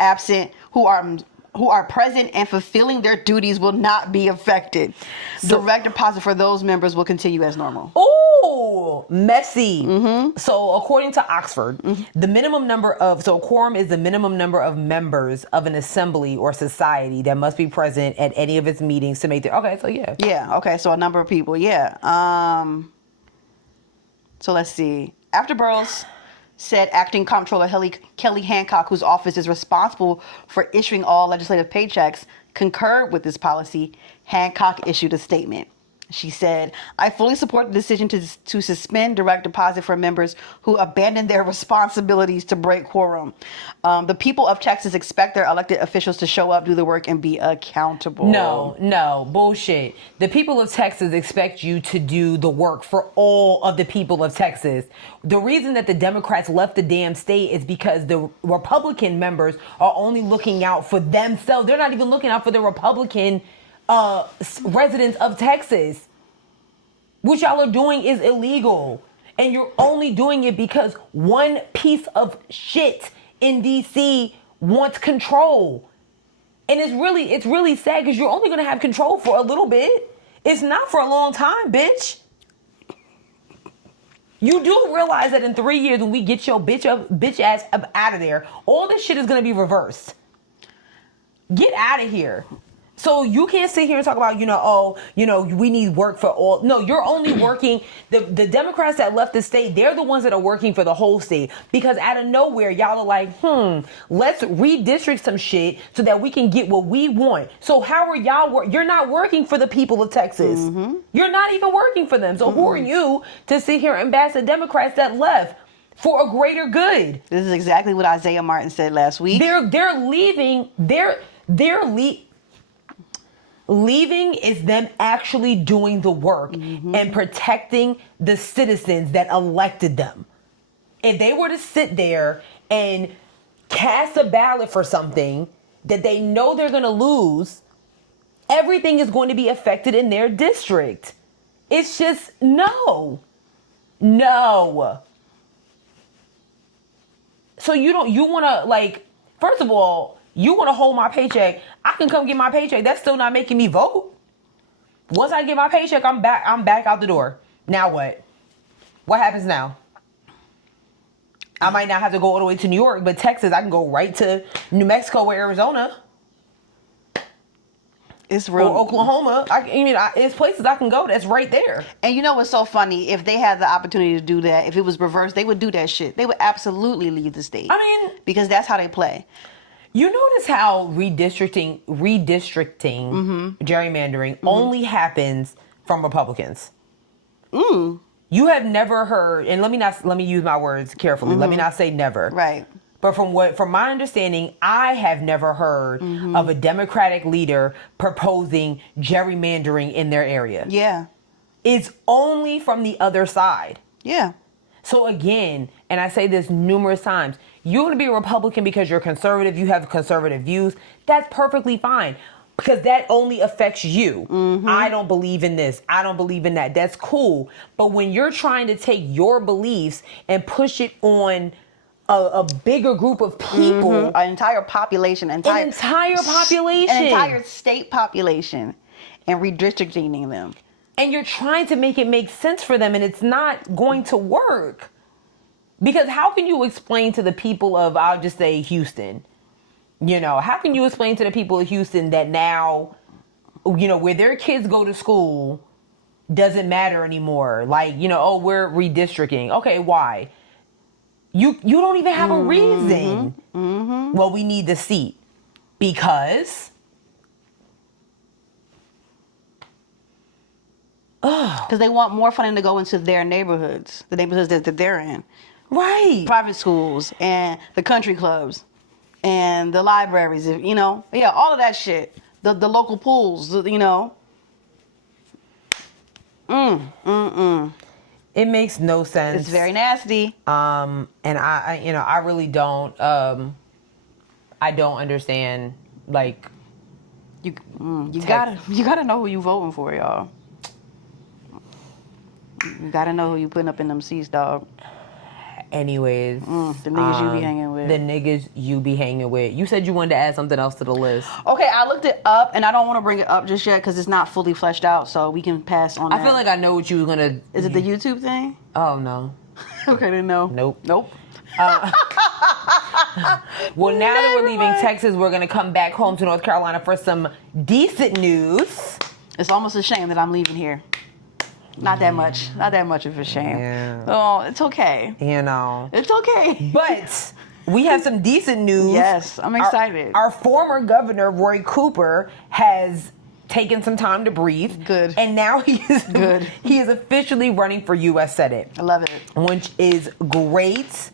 present and fulfilling their duties will not be affected. Direct deposit for those members will continue as normal. Ooh, messy. So according to Oxford, the minimum number of, a quorum is the minimum number of members of an assembly or society that must be present at any of its meetings to make the, okay, so yeah. Yeah, okay, so a number of people, yeah. So let's see. After Burrows said acting comptroller Kelly Hancock, whose office is responsible for issuing all legislative paychecks, concurred with this policy. Hancock issued a statement. She said, I fully support the decision to suspend direct deposit for members who abandon their responsibilities to break quorum. The people of Texas expect their elected officials to show up, do the work, and be accountable. No, bullshit. The people of Texas expect you to do the work for all of the people of Texas. The reason that the Democrats left the damn state is because the Republican members are only looking out for themselves. They're not even looking out for the Republican residents of Texas. What y'all are doing is illegal. And you're only doing it because one piece of shit in DC wants control. And it's really sad because you're only going to have control for a little bit. It's not for a long time, bitch. You do realize that in 3 years when we get your bitch ass up out of there, all this shit is going to be reversed. Get out of here. So you can't sit here and talk about, we need work for all. No, you're only working. The Democrats that left the state, they're the ones that are working for the whole state. Because out of nowhere, y'all are like, let's redistrict some shit so that we can get what we want. So how are y'all you're not working for the people of Texas. Mm-hmm. You're not even working for them. So who are you to sit here and bash the Democrats that left for a greater good? This is exactly what Isaiah Martin said last week. They're leaving. Leaving is them actually doing the work and protecting the citizens that elected them. If they were to sit there and cast a ballot for something that they know they're going to lose, everything is going to be affected in their district. It's just no. So you want to first of all, you want to hold my paycheck, I can come get my paycheck. That's still not making me vote. Once I get my paycheck, I'm back out the door. Now what? What happens now? I might not have to go all the way to New York, but Texas, I can go right to New Mexico or Arizona. It's real. Or Oklahoma. It's places I can go that's right there. And you know what's so funny? If they had the opportunity to do that, if it was reversed, they would do that shit. They would absolutely leave the state. Because that's how they play. You notice how redistricting, gerrymandering only happens from Republicans. You have never heard, and let me use my words carefully. Let me not say never. Right. But from my understanding, I have never heard of a Democratic leader proposing gerrymandering in their area. Yeah. It's only from the other side. Yeah. So again, and I say this numerous times, you're going to be a Republican because you're conservative, you have conservative views. That's perfectly fine because that only affects you. I don't believe in this. I don't believe in that. That's cool. But when you're trying to take your beliefs and push it on a bigger group of people, an entire population, an entire state population, and redistricting them. And you're trying to make it make sense for them, and it's not going to work. Because how can you explain to the people of, I'll just say Houston, how can you explain to the people of Houston that now, where their kids go to school doesn't matter anymore? We're redistricting. Okay, why? You don't even have a reason. Well, we need the seat. Because they want more funding to go into their neighborhoods, the neighborhoods that they're in. Right. Private schools and the country clubs and the libraries, all of that shit. The local pools, It makes no sense. It's very nasty. And I really don't. I don't understand. You gotta know who you voting for, y'all. You gotta know who you putting up in them seats, dog. Anyways, the niggas you be hanging with. The niggas you be hanging with. You said you wanted to add something else to the list. Okay, I looked it up, and I don't want to bring it up just yet because it's not fully fleshed out, so we can pass on that. I feel like I know what you were gonna. Is it the YouTube thing? Oh no. Okay, then no. Nope. Nope. Well, now that we're leaving Texas, we're gonna come back home to North Carolina for some decent news. It's almost a shame that I'm leaving here. Not that much. Not that much of a shame. Yeah. Oh, it's okay. You know. It's okay. But we have some decent news. Yes, I'm excited. Our former governor, Roy Cooper, has taken some time to breathe. Good. And now he is officially running for U.S. Senate. I love it. Which is great.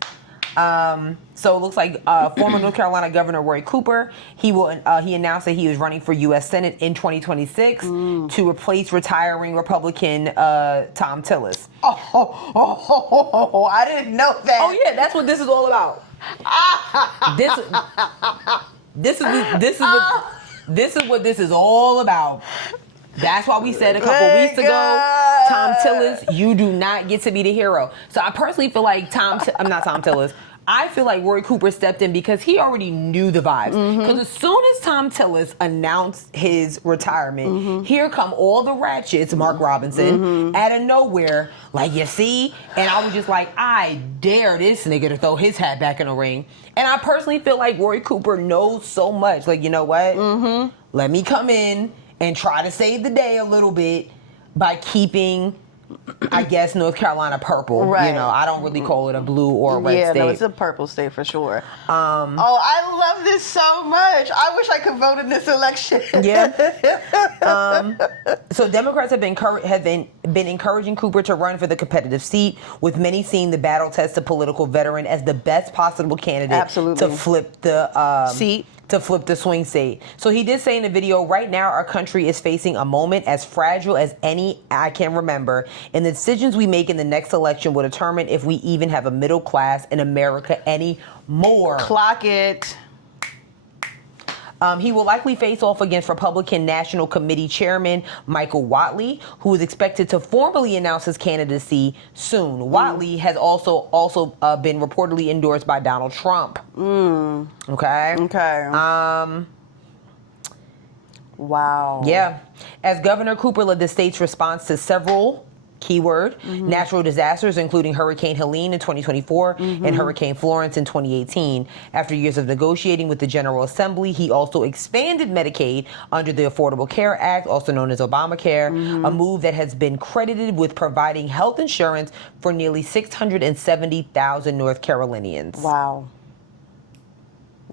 So it looks like former North Carolina Governor Roy Cooper, he announced that he is running for U.S. Senate in 2026 to replace retiring Republican Tom Tillis. Oh, I didn't know that. Oh yeah, that's what this is all about. This is what this is all about. That's why we said a couple weeks ago, Tom Tillis, you do not get to be the hero. So I personally feel like I'm not Tom Tillis. I feel like Roy Cooper stepped in because he already knew the vibes. Because as soon as Tom Tillis announced his retirement, here come all the ratchets, Mark Robinson, out of nowhere, like, you see? And I was just like, I dare this nigga to throw his hat back in the ring. And I personally feel like Roy Cooper knows so much. Like, you know what? Let me come in and try to save the day a little bit by keeping, I guess, North Carolina purple. Right. You know, I don't really call it a blue or a red state. Yeah, no, it's a purple state for sure. I love this so much. I wish I could vote in this election. Yeah. So Democrats have been encouraging Cooper to run for the competitive seat, with many seeing the battle-tested political veteran as the best possible candidate to flip the seat. To flip the swing state. So he did say in the video, right now our country is facing a moment as fragile as any I can remember, and the decisions we make in the next election will determine if we even have a middle class in America anymore. Clock it. He will likely face off against Republican National Committee Chairman Michael Whatley, who is expected to formally announce his candidacy soon. Whatley has also been reportedly endorsed by Donald Trump. Okay. Wow. Yeah. As Governor Cooper led the state's response to several natural disasters, including Hurricane Helene in 2024 and Hurricane Florence in 2018. After years of negotiating with the General Assembly, he also expanded Medicaid under the Affordable Care Act, also known as Obamacare, a move that has been credited with providing health insurance for nearly 670,000 North Carolinians. Wow.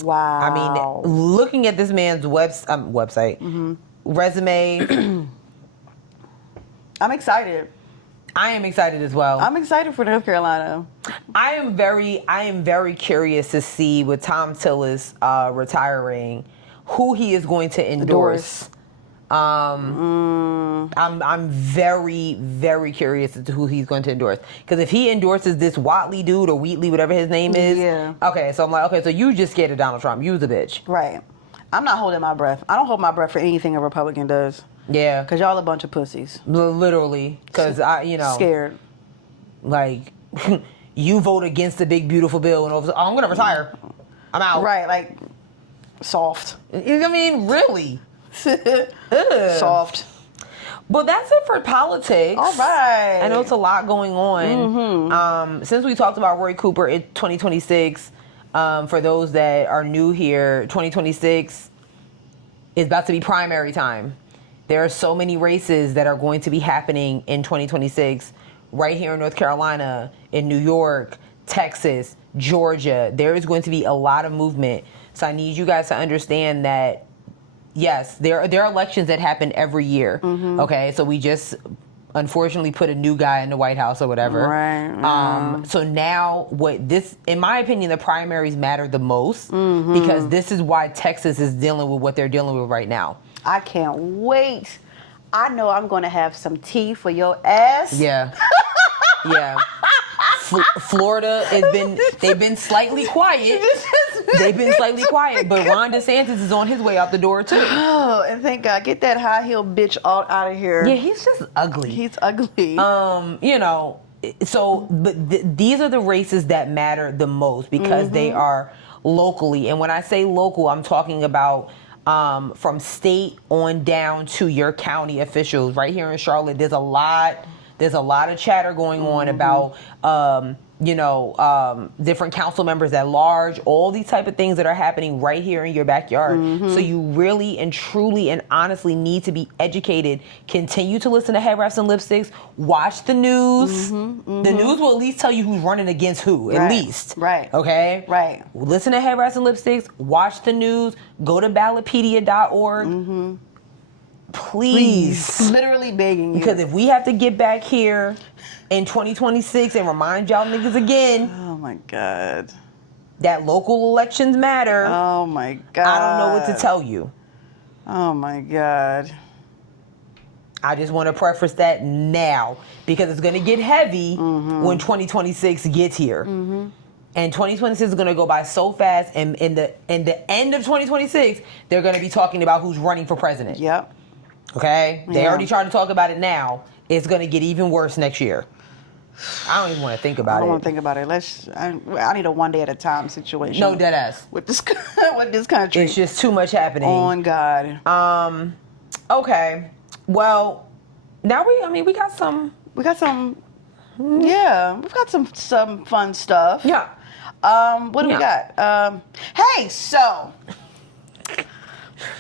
I mean, looking at this man's website, resume, I'm excited. I am excited as well. I'm excited for North Carolina. I am very curious to see with Tom Tillis retiring, who he is going to endorse. I'm very, very curious as to who he's going to endorse. Because if he endorses this Whatley dude or Wheatley, whatever his name is, okay, so I'm like, okay, so you just scared of Donald Trump. You's a bitch. Right. I'm not holding my breath. I don't hold my breath for anything a Republican does. Yeah. Because y'all a bunch of pussies. Literally. Because scared. Like, you vote against the big, beautiful bill and I'm going to retire. I'm out. Right, like, soft. I mean, really? Soft. But that's it for politics. All right. I know it's a lot going on. Since we talked about Roy Cooper in 2026, for those that are new here, 2026 is about to be primary time. There are so many races that are going to be happening in 2026 right here in North Carolina, in New York, Texas, Georgia. There is going to be a lot of movement. So I need you guys to understand that, yes, there are elections that happen every year. Okay, so we just unfortunately put a new guy in the White House or whatever. Right. So now in my opinion, the primaries matter the most because this is why Texas is dealing with what they're dealing with right now. I can't wait. I know I'm going to have some tea for your ass. Yeah. Yeah. Florida they've been slightly quiet. They've been slightly quiet, but Ron DeSantis is on his way out the door too. Oh, and thank God, get that high heel bitch out of here. Yeah, he's just ugly. He's ugly. But these are the races that matter the most because they are locally. And when I say local, I'm talking about from state on down to your county officials. Right here in Charlotte, there's a lot of chatter going on about different council members at large, all these type of things that are happening right here in your backyard. So you really and truly and honestly need to be educated. Continue to listen to Head Wraps and Lipsticks. Watch the news. The news will at least tell you who's running against who, at least. Right. Okay? Right. Listen to Head Wraps and Lipsticks. Watch the news. Go to ballotpedia.org. Please. Literally begging you. Because if we have to get back here in 2026 and remind y'all niggas again. Oh my God. That local elections matter. Oh my God. I don't know what to tell you. Oh my God. I just want to preface that now because it's going to get heavy when 2026 gets here. And 2026 is going to go by so fast. And in the end of 2026, they're going to be talking about who's running for president. Yep. Okay? They already tried to talk about it now. It's going to get even worse next year. I don't even want to think about it. I don't want to think about it. I need a one day at a time situation. No, deadass. With this country. It's just too much happening. On God. Okay. Well, now we got some. Yeah, we've got some fun stuff. Yeah. What do we got? Hey, so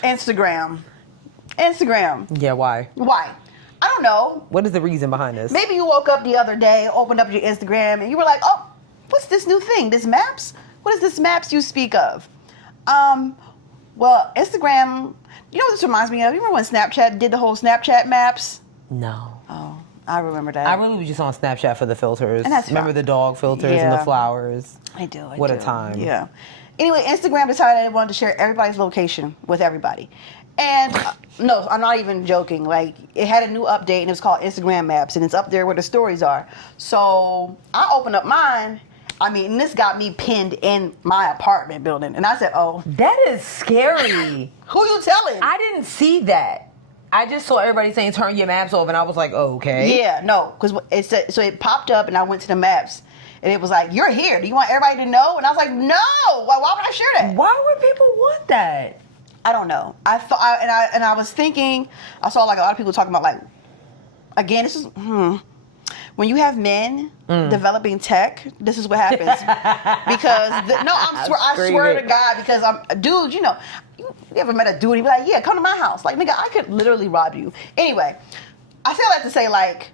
Instagram. Yeah, why? I don't know. What is the reason behind this? Maybe you woke up the other day, opened up your Instagram, and you were like, oh, what's this new thing? This Maps? What is this Maps you speak of? Well, Instagram, you know what this reminds me of? You remember when Snapchat did the whole Snapchat Maps? No. Oh, I remember that. I really was just on Snapchat for the filters. And that's Remember fine. the dog filters and the flowers? I do. What a time. Yeah. Anyway, Instagram decided they wanted to share everybody's location with everybody. And no, I'm not even joking. Like, it had a new update and it was called Instagram Maps and it's up there where the stories are. So I opened up mine. And this got me pinned in my apartment building. And I said, oh. That is scary. Who you telling? I didn't see that. I just saw everybody saying turn your maps off and I was like, oh, okay. Yeah, no. Because it said, so it popped up and I went to the maps. And it was like, you're here. Do you want everybody to know? And I was like, no. Why would I share that? Why would people want that? I don't know. I thought, and I was thinking, I saw like a lot of people talking about like, again, this is, when you have men developing tech, this is what happens. Because I swear to God, because dude, you ever met a dude? He'd be like, yeah, come to my house. Like, nigga, I could literally rob you. Anyway, I say that to say like,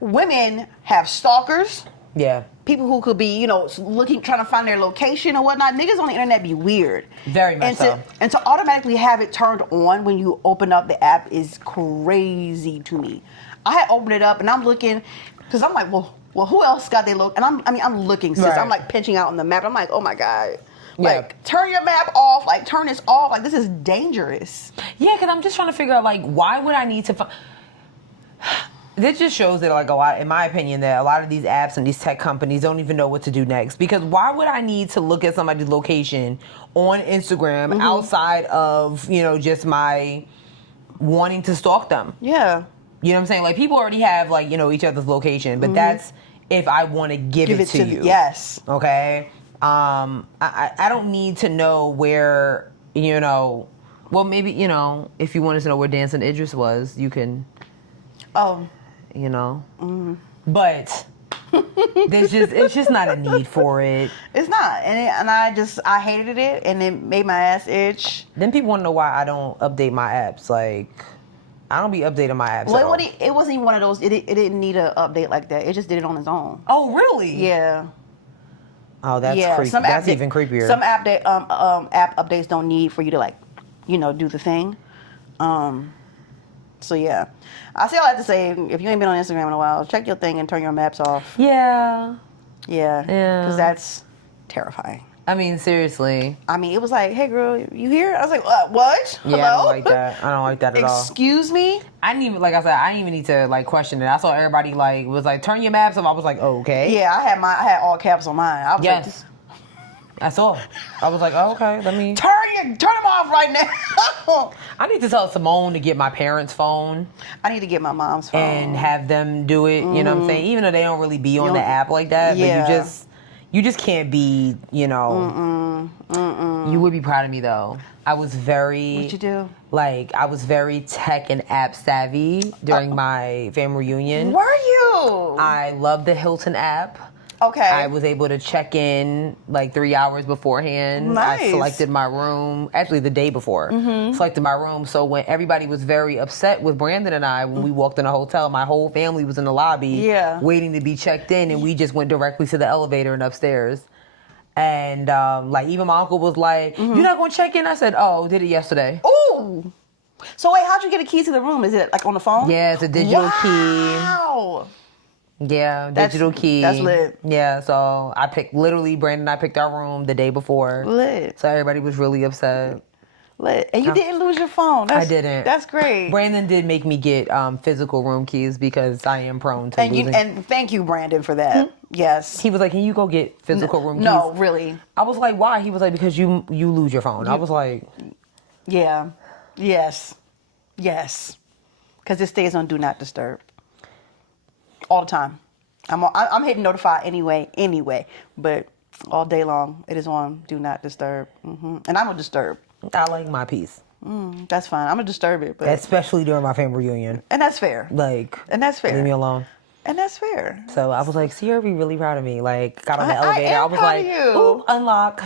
women have stalkers. Yeah. People who could be, trying to find their location or whatnot. Niggas on the internet be weird. Very much so. And to automatically have it turned on when you open up the app is crazy to me. I had opened it up and I'm looking, because I'm like, well, who else got their location? And I'm looking, sis. Right. I'm like pinching out on the map. I'm like, oh my God. Yeah. Like, turn your map off. Like, turn this off. Like, this is dangerous. Yeah, because I'm just trying to figure out, like, why would I need to This just shows that, like, a lot, in my opinion, that a lot of these apps and these tech companies don't even know what to do next. Because why would I need to look at somebody's location on Instagram outside of, just my wanting to stalk them? Yeah. You know what I'm saying? Like, people already have, like, each other's location, but that's if I want to give it to you. Yes. Okay? I don't need to know where, well, maybe, if you wanted to know where Dancing Idris was, you can... Oh. But it's just not a need for it. It's not, and I hated it, and it made my ass itch. Then people want to know why I don't update my apps. Like, I don't be updating my apps. Well, it wasn't even one of those. It didn't need an update like that. It just did it on its own. Oh, really? Yeah. Oh, that's creepy. That's even creepier. Some app updates don't need for you to do the thing. So yeah, I say all that to say, if you ain't been on Instagram in a while, check your thing and turn your maps off. Yeah. Yeah. Because that's terrifying. I mean, seriously. It was like, hey girl, you here? I was like, what? Yeah, Hello? I don't like that. I don't like that at all. Excuse me? I didn't even, like I said, I didn't even need to like question it. I saw everybody was like, turn your maps off. I was like, oh, okay. Yeah, I had all caps on mine. I was yes. That's all. I was like, oh, okay, let me... Turn them off right now. I need to tell Simone to get my parents' phone. I need to get my mom's phone. And have them do it, you know what I'm saying? Even though they don't really be on the app like that. Yeah. But you just can't be, You would be proud of me, though. I was very... What'd you do? Like, I was very tech and app savvy during my family reunion. Were you? I love the Hilton app. Okay. I was able to check in like 3 hours beforehand. Nice. I selected my room, actually the day before. Selected my room. So when everybody was very upset with Brandon and I, when we walked in the hotel, my whole family was in the lobby waiting to be checked in, and we just went directly to the elevator and upstairs. And like even my uncle was like, "You're not gonna check in?" I said, "Oh, did it yesterday." Ooh. So wait, how'd you get a key to the room? Is it like on the phone? Yeah, it's a digital key. Wow. Yeah, digital key. That's lit. Yeah, so I picked, literally, Brandon and I picked our room the day before. Lit. So everybody was really upset. Lit. And you didn't lose your phone. I didn't. That's great. Brandon did make me get physical room keys because I am prone to losing. And thank you, Brandon, for that. Yes. He was like, "Can you go get physical room keys?" No, really. I was like, "Why?" He was like, "Because you lose your phone." I was like, Yeah. Yes. Yes. Because it stays on Do Not Disturb. All the time. I'm hitting notify anyway. But all day long, it is on Do Not Disturb. And I'm going to disturb. I like my peace. That's fine. I'm going to disturb it. But Especially during my family reunion. And that's fair. Like, And that's fair. leave me alone. And that's fair. So I was like, Sierra be really proud of me. Like, got on the I elevator. am I was proud like, of you. "Ooh, unlock."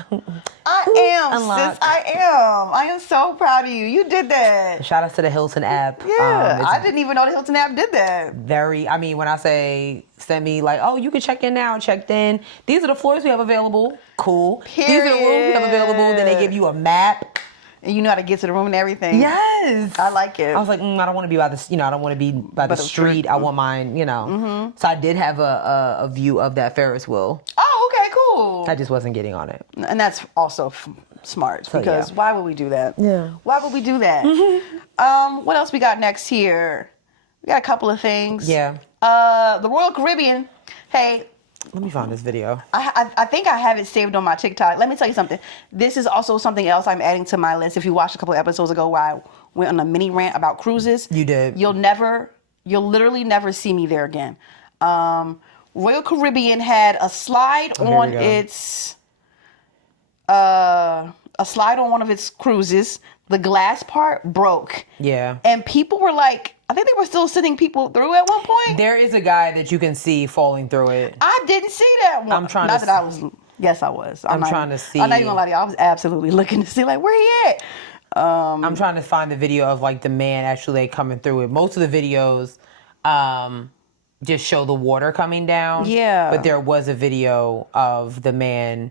I am, unlock. sis. I am. I am so proud of you. You did that. Shout out to the Hilton app. Yeah. It's I didn't even know the Hilton app did that. when I say send me like, "Oh, you can check in now," checked in. These are the floors we have available. Cool. These are the rooms we have available. Then they give you a map. And you know how to get to the room and everything. Yes. I like it. I was like, I don't want to be by the, I don't want to be by the street. I want mine, So I did have a view of that Ferris wheel. Oh, okay, cool. I just wasn't getting on it. And that's also smart So, because yeah. why would we do that? Yeah. Why would we do that? What else we got next here? We got a couple of things. Yeah. The Royal Caribbean. Hey, Let me find this video. I think I have it saved on my TikTok. Let me tell you something. This is also something else I'm adding to my list. If you watched a couple of episodes ago where I went on a mini rant about cruises. You did. You'll literally never see me there again. Royal Caribbean had a slide on its a slide on one of its cruises. The glass part broke. Yeah. And people were like, I think they were still sending people through at one point. There is a guy that you can see falling through it. I didn't see that one. I'm trying Not to that I was. Yes, I was. I'm trying to see. I'm not even gonna lie to you. I was absolutely looking to see like where he at. I'm trying to find the video of like the man actually like, coming through it. Most of the videos just show the water coming down. Yeah. But there was a video of the man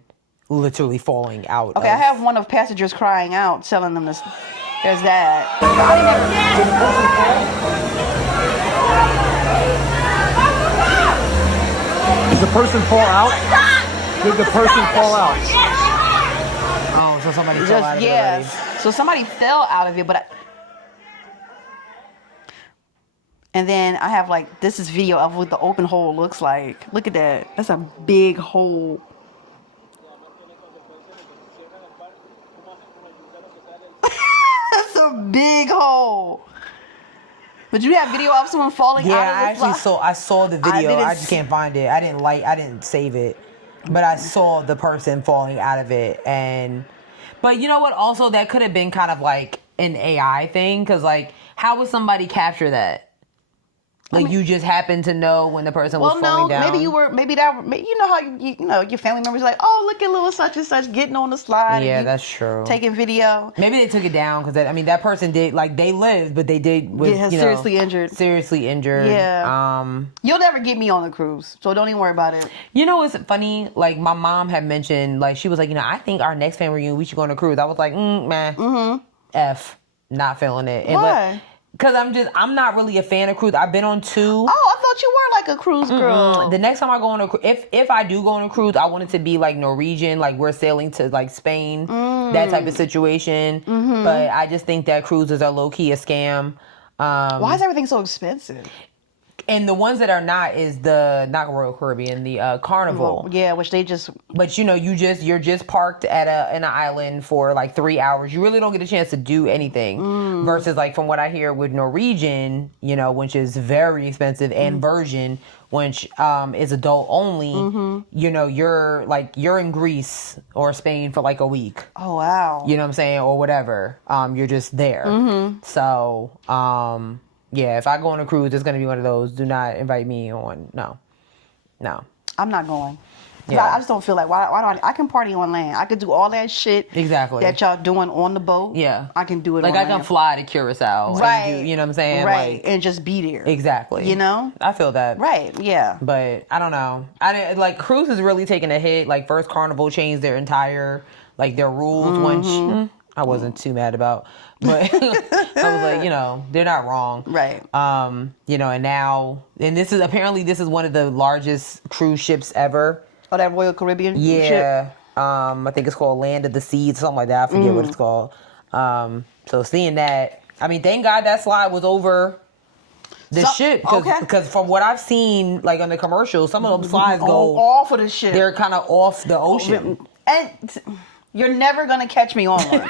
literally falling out. Okay, I have one of passengers crying out, telling them this. There's that. Did the person fall out? Did the person fall out? Oh, so somebody fell out of it already. So somebody fell out of it, but. And then I have like this is video of what the open hole looks like. Look at that. That's a big hole. That's a big hole. But you have video of someone falling out of the I saw the video. I just can't find it. I didn't save it. But I saw the person falling out of it. But you know what? Also, that could have been kind of like an AI thing. Because like, how would somebody capture that? Like, you just happened to know when the person was falling down? Maybe you were, maybe you know how, you know, your family members are like, oh, look at little such and such getting on the slide. Yeah, that's true. Taking video. Maybe they took it down because, that person did, like, they lived, but they did, seriously injured. Seriously injured. Yeah. You'll never get me on the cruise, so don't even worry about it. You know what's funny? Like, my mom had mentioned, like, she was like, I think our next family reunion, we should go on a cruise. I was like, man, F, not feeling it. Why? Because I'm not really a fan of cruise. I've been on 2. Oh, I thought you were like a cruise girl. The next time I go on a cruise, if I do go on a cruise, I want it to be like Norwegian, like we're sailing to like Spain, that type of situation. But I just think that cruises are low key a scam. Why is everything so expensive? And the ones that are not is not Royal Caribbean, the Carnival. Well, yeah, which they just. But you're just parked in an island for like 3 hours. You really don't get a chance to do anything. Versus like from what I hear with Norwegian, which is very expensive, and Virgin, which is adult only. You're in Greece or Spain for like a week. Oh wow. You know what I'm saying, or whatever. You're just there. So. Yeah, if I go on a cruise, it's going to be one of those, do not invite me on. No. I'm not going. Yeah. I just don't feel like why don't I can party on land. I could do all that shit Exactly. that y'all doing on the boat. Yeah. I can do it Like on I land. can fly to Curacao. Right. And do, you know what I'm saying? Right. Like, and just be there. exactly. You know? I feel that. Right. Yeah. But I don't know. Like cruise is really taking a hit. Like First Carnival changed their entire their rules, which I wasn't too mad about. But I was like, they're not wrong. Right. And now this is one of the largest cruise ships ever. Oh, that Royal Caribbean ship? Yeah. I think it's called Land of the Seas, something like that. I forget what it's called. So seeing that, I mean, thank God that slide was over the ship. Because from what I've seen, like on the commercials, some of them slides go off of the ship. They're kind of off the ocean. And you're never gonna catch me on one.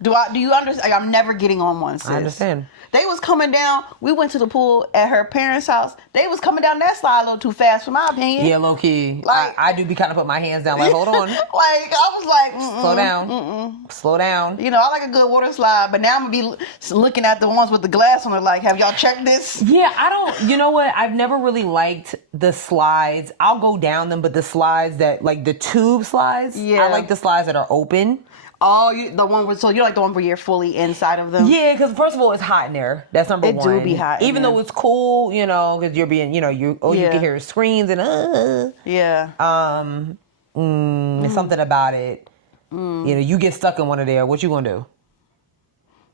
Do you understand? Like, I'm never getting on one, sis. I understand. They was coming down. We went to the pool at her parents' house. They was coming down that slide a little too fast, for my opinion. Yeah, low key. Like, I do be kind of put my hands down. Like, hold on. Like I was like, slow down. Slow down. I like a good water slide, but now I'm gonna be looking at the ones with the glass on it. Like, have y'all checked this? Yeah, I don't. You know what? I've never really liked the slides. I'll go down them, but the slides that the tube slides. Yeah, I like the slides that are open. Oh, you like the one where you're fully inside of them? Yeah, because first of all, it's hot in there. That's number one. It do be hot. Even though it's cool, because you're being, you can hear screams and yeah. It's something about it. You get stuck in one of there. What you gonna do?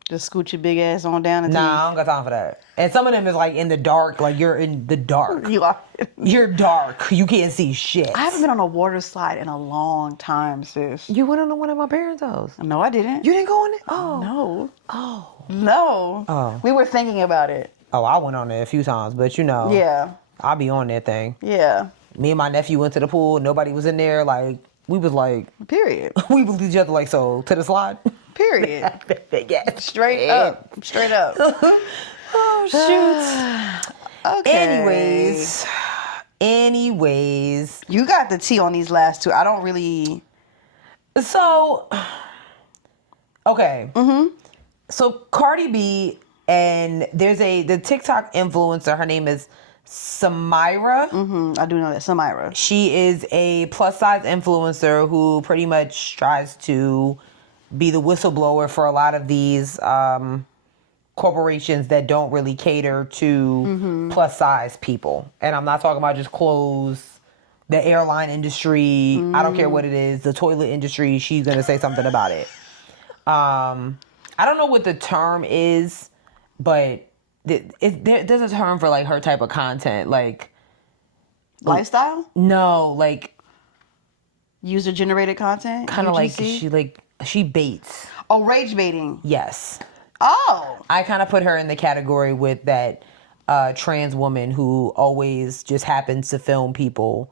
Just scoot your big ass on down. Nah, I don't got time for that. And some of them is in the dark. Like you're in the dark. You are. You're dark. You can't see shit. I haven't been on a water slide in a long time, sis. You went on one of my parents' house. No, I didn't. You didn't go on it? Oh. No. Oh. No. Oh. We were thinking about it. Oh, I went on there a few times, but Yeah. I'll be on that thing. Yeah. Me and my nephew went to the pool. Nobody was in there. We was Period. we looked at each other so to the slide. Period. Yeah. Straight up. Oh, shoot. Okay. Anyways. You got the tea on these last two. I don't really. So, okay. So Cardi B, and there's the TikTok influencer. Her name is Samyra. I do know that. Samyra. She is a plus size influencer who pretty much tries to be the whistleblower for a lot of these corporations that don't really cater to plus size people. And I'm not talking about just clothes, the airline industry. I don't care what it is, the toilet industry. She's going to say something about it. I don't know what the term is, but there's a term for her type of content. Lifestyle? No, User generated content? kind of UGC? she baits. Oh, rage baiting. Yes. Oh. I kind of put her in the category with that trans woman who always just happens to film people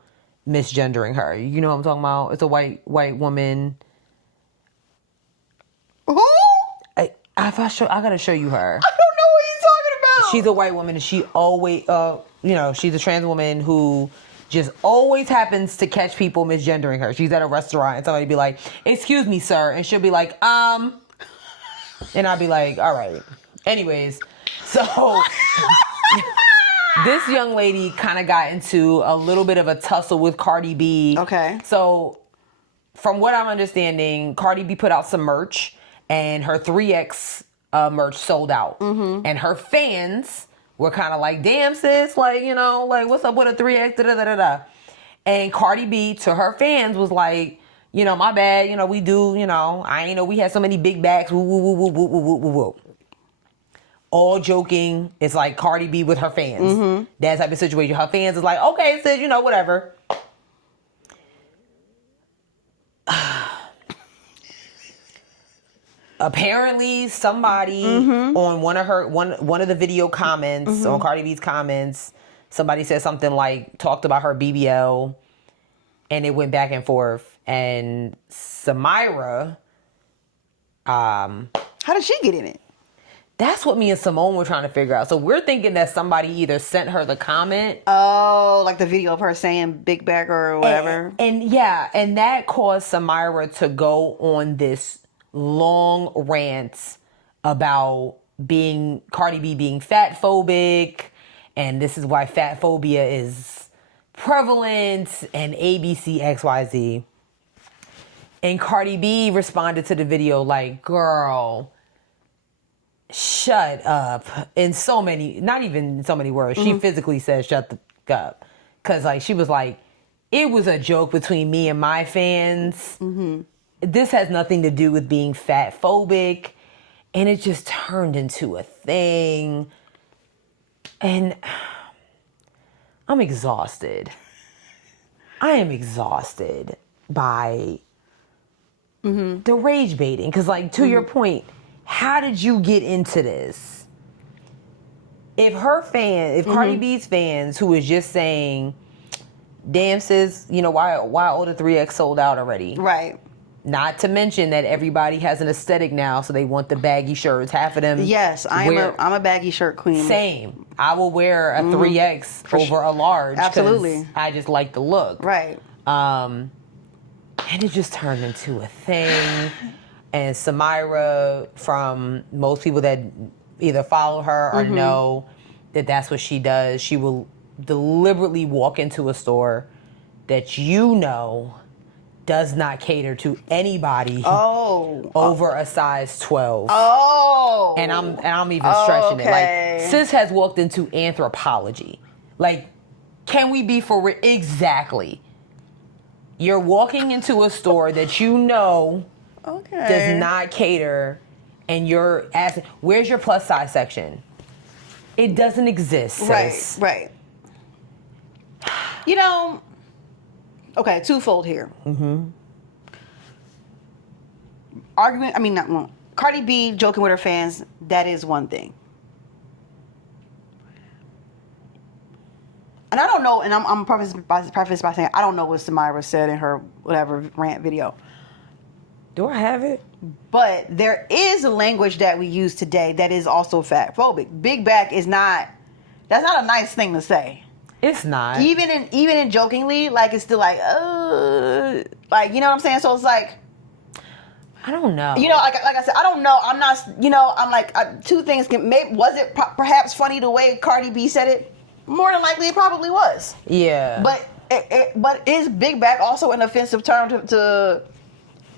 misgendering her. You know what I'm talking about? It's a white woman. Who? I gotta show you her. I don't know what you're talking about. She's a white woman, and she always, she's a trans woman who just always happens to catch people misgendering her. She's at a restaurant, and somebody be like, "Excuse me, sir," and she'll be like, and I'll be like, "All right." Anyways, so this young lady kind of got into a little bit of a tussle with Cardi B. Okay. So from what I'm understanding, Cardi B put out some merch, and her 3X merch sold out. And her fans were kind of like, "Damn, sis, what's up with a 3X, da-da-da-da-da." And Cardi B, to her fans, was like, "My bad, we do, I ain't know we had so many big bags, woo, woo, woo, woo, woo, woo, woo, woo." All joking. It's like Cardi B with her fans. That type of situation. Her fans is like, "Okay, sis, whatever." Apparently, somebody on one of the video comments on Cardi B's comments, somebody said something talked about her BBL, and it went back and forth. And Samyra, How did she get in it? that's what me and Simone were trying to figure out. So we're thinking that somebody either sent her the comment. Oh, like the video of her saying big bag or whatever. And that caused Samyra to go on this long rant about Cardi B being fat phobic, and this is why fatphobia is prevalent and ABC XYZ. And Cardi B responded to the video like, girl, shut up. In so many, not even so many words. She physically said, shut the fuck up. Because like, she was like, it was a joke between me and my fans. This has nothing to do with being fat phobic. And it just turned into a thing. And I'm exhausted. I am exhausted by the rage baiting. Because like, to your point, how did you get into this? If Cardi B's fans who is just saying, damn sis, you know, why all the 3X sold out already? Right. Not to mention that everybody has an aesthetic now, so they want the baggy shirts. Half of them. Yes, I'm a baggy shirt queen. Same. I will wear a 3X over a large. Absolutely. I just like the look. Right. And it just turned into a thing. And Samyra, from most people that either follow her or know that that's what she does, she will deliberately walk into a store that you know does not cater to anybody over a size 12. And I'm even stretching it. Like, sis has walked into Anthropology. Like, can we be for real? Exactly. You're walking into a store that you know does not cater, and you're asking, where's your plus size section? It doesn't exist, sis. Right. You know, okay, twofold here. Cardi B joking with her fans, that is one thing. And I don't know, and I'm preface by saying, I don't know what Samyra said in her whatever rant video. Do I have it? But there is a language that we use today that is also fat phobic. Big back is not, that's not a nice thing to say. It's not. Even in jokingly, like, it's still like, like, you know what I'm saying? So it's like, I don't know. you know, like I said, I don't know. I'm not, you know, I'm like, two things can, was it perhaps funny the way Cardi B said it? More than likely, it probably was. Yeah. But but is big back also an offensive term to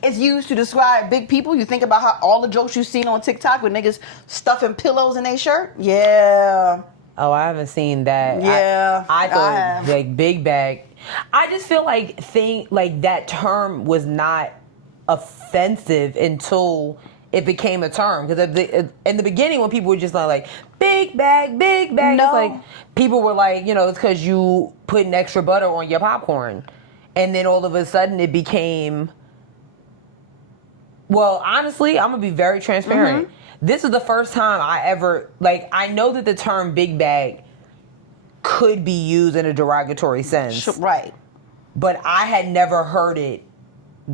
it's used to describe big people? You think about how all the jokes you've seen on TikTok with niggas stuffing pillows in their shirt? Yeah. Oh, I haven't seen that. Yeah. I thought like big bag. I just feel like that term was not offensive until it became a term. Because in the beginning, when people were just like big bag, No. it's like people were like, you know, it's because you putting extra butter on your popcorn, and then all of a sudden it became. Well, honestly, I'm gonna be very transparent. This is the first time I ever, like, I know that the term big bag could be used in a derogatory sense. Right. But I had never heard it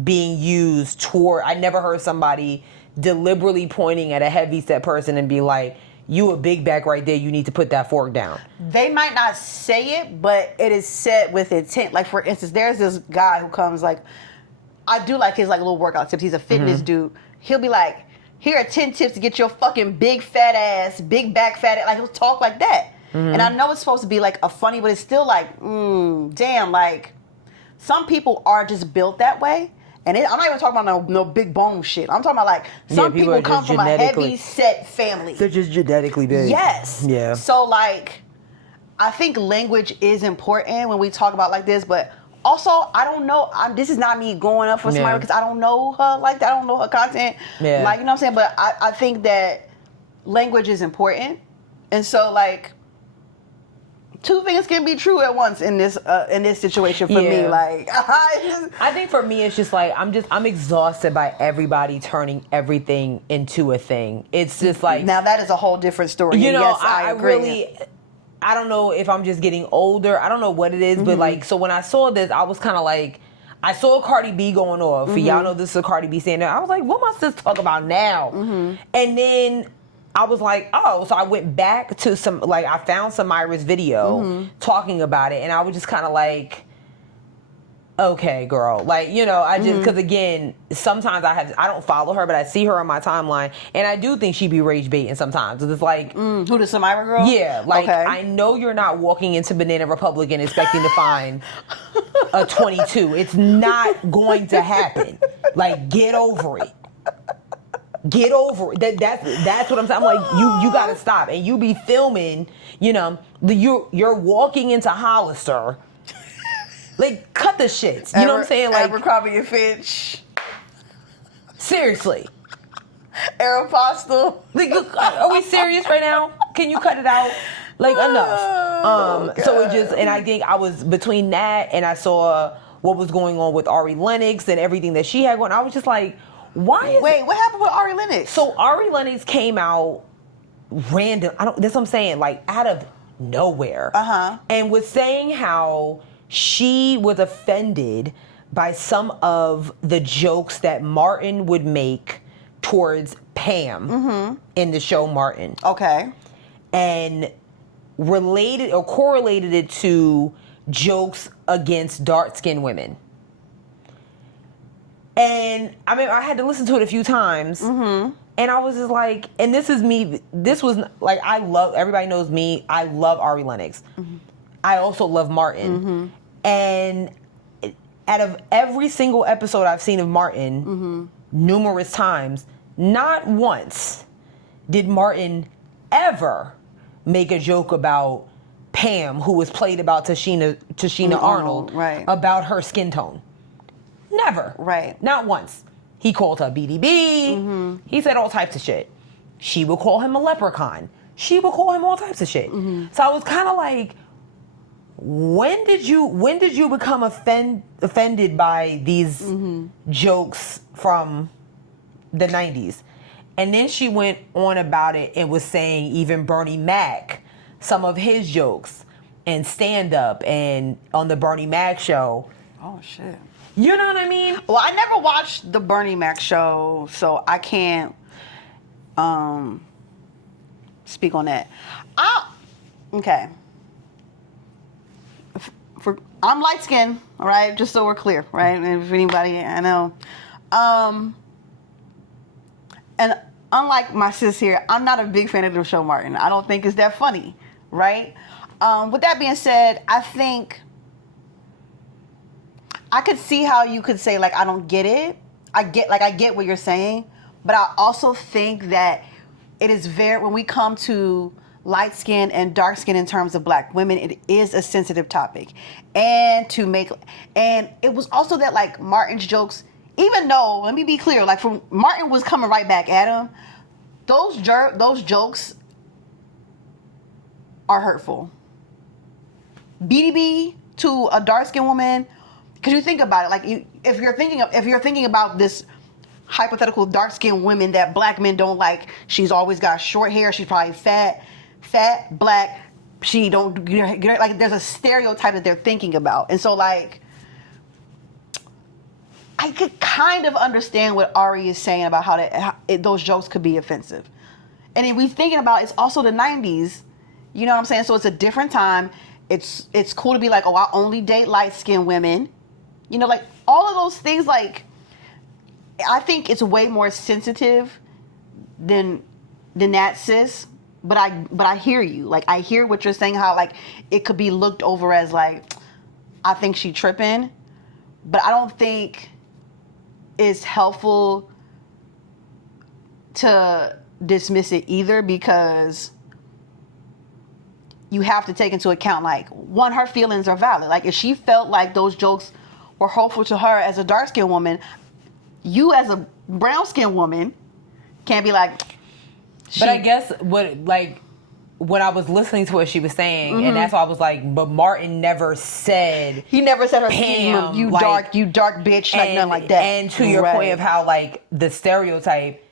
being used I never heard somebody deliberately pointing at a heavyset person and be like, you a big bag right there, you need to put that fork down. They might not say it, but it is said with intent. Like, for instance, there's this guy who comes, like, I do like his like little workout tips. He's a fitness dude. He'll be like, here are 10 tips to get your fucking big fat ass, big back fat ass. Like, he'll talk like that. And I know it's supposed to be like a funny, but it's still like, damn, like, some people are just built that way. And I'm not even talking about no big bone shit. I'm talking about like, some people come from a heavy set family. They're just genetically big. Yes. Yeah. So like, I think language is important when we talk about like this, but also, I don't know. This is not me going up for Samyra because I don't know her like that. I don't know her content. Yeah. Like, you know what I'm saying? But I think that language is important. And so, like, two things can be true at once in this situation for me. Like, I think for me, it's just like, I'm exhausted by everybody turning everything into a thing. It's just like. Now, that is a whole different story. You know, yes, I really. I don't know if I'm just getting older. I don't know what it is, but like, so when I saw this, I was kind of like, I saw Cardi B going off. Y'all know this is a Cardi B saying that. I was like, what my sis talk about now? And then I was like, oh, so I went back to I found Samyra's video talking about it, and I was just kind of like, okay, girl. Like, you know, I just, because again, sometimes I don't follow her, but I see her on my timeline, and I do think she be rage baiting sometimes. It's like, Who, the Samyra girl? yeah, like, Okay. I know you're not walking into Banana Republic and expecting to find a 22. It's not going to happen. Like, get over it. Get over it. That's what I'm saying. I'm like, you gotta stop. And you be filming, you know, you're walking into Hollister. Like, cut the shits. You know what I'm saying? Like, Abercrombie and Fitch. seriously. Aeropostale. Like, are we serious right now? Can you cut it out? Like, enough. So it just, and I think I was between that and I saw what was going on with Ari Lennox and everything that she had going. I was just like, why is Wait, what happened with Ari Lennox? So Ari Lennox came out random. That's what I'm saying, like out of nowhere. And was saying how she was offended by some of the jokes that Martin would make towards Pam in the show Martin. Okay. And related or correlated it to jokes against dark-skinned women. And I mean, I had to listen to it a few times. And I was just like, and this is me, this was like, everybody knows me, I love Ari Lennox. I also love Martin. And out of every single episode I've seen of Martin, numerous times, not once did Martin ever make a joke about Pam, who was played about Tashina Arnold, right. about her skin tone. Never. Right. Not once. He called her BDB. He said all types of shit. She would call him a leprechaun. She would call him all types of shit. So I was kind of like, when did you become offended by these jokes from the 90s? And then she went on about it and was saying even Bernie Mac, some of his jokes and stand-up and on the Bernie Mac show. Oh, shit. You know what I mean? Well, I never watched the Bernie Mac show, so I can't speak on that. Okay. I'm light skinned, all right? Just so we're clear, right? And if anybody, I know. And unlike my sis here, I'm not a big fan of the show Martin. I don't think it's that funny, right? With that being said, I think I could see how you could say, like, I don't get it. I get what you're saying, but I also think that it is when we come to light skin and dark skin in terms of black women, it is a sensitive topic. And it was also that, like, Martin's jokes, even though, let me be clear, like, from Martin was coming right back at him, those jokes are hurtful. BDB to a dark skinned woman, because you think about it, like, if you're thinking about this hypothetical dark skinned women that black men don't like, she's always got short hair, she's probably fat, black, she don't get like, there's a stereotype that they're thinking about. And so, like, I could kind of understand what Ari is saying about how those jokes could be offensive. And if we're thinking about, it's also the 90s, you know what I'm saying? So it's a different time. It's cool to be like, oh, I only date light-skinned women. You know, like, all of those things, like, I think it's way more sensitive than that, sis. But I hear you. Like, I hear what you're saying, how, like, it could be looked over as, like, I think she tripping. But I don't think it's helpful to dismiss it either, because you have to take into account, like, one, her feelings are valid. Like, if she felt like those jokes were hurtful to her as a dark-skinned woman, you as a brown-skinned woman can't be like... But I guess when I was listening to what she was saying, and that's why I was like, but Martin never said... He never said her Pam, skin, you dark bitch, like, nothing like that. And to your point of how, like, the stereotype,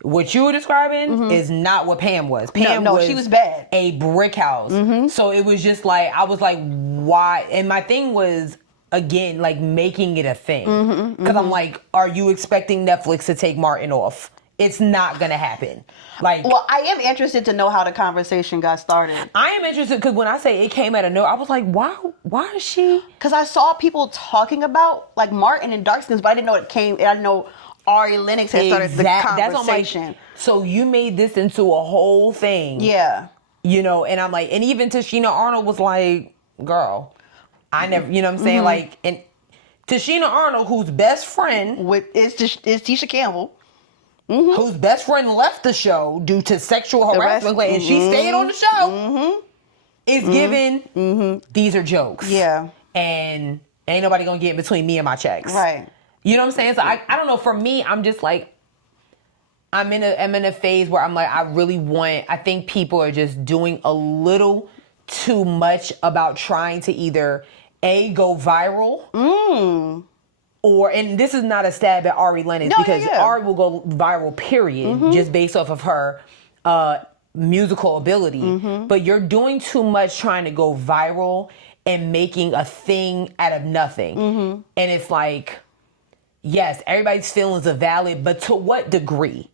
what you were describing is not what Pam was. Pam no, she was bad. A brick house. So it was just like, I was like, why? And my thing was, again, like, making it a thing. Because I'm like, are you expecting Netflix to take Martin off it's not gonna happen. Like, well, I am interested to know how the conversation got started. I am interested because when I say it came out of nowhere, I was like, wow, why is she? Because I saw people talking about like Martin and dark skins, but I didn't know it came. I didn't know Ari Lennox had started the conversation. That's so you made this into a whole thing. Yeah. You know, and I'm like, and even Tashina Arnold was like, girl, I never, you know what I'm saying? Like, and Tashina Arnold, whose best friend is Tisha Campbell. whose best friend left the show due to sexual harassment, and she stayed on the show, is giving, these are jokes. Yeah. And ain't nobody gonna get in between me and my checks. Right. You know what I'm saying? So I don't know, for me, I'm just like, I'm in a phase where I'm like, I think people are just doing a little too much about trying to either go viral, or, and this is not a stab at Ari Lennox, because Ari will go viral, period, just based off of her musical ability. But you're doing too much trying to go viral and making a thing out of nothing. And it's like, yes, everybody's feelings are valid, but to what degree?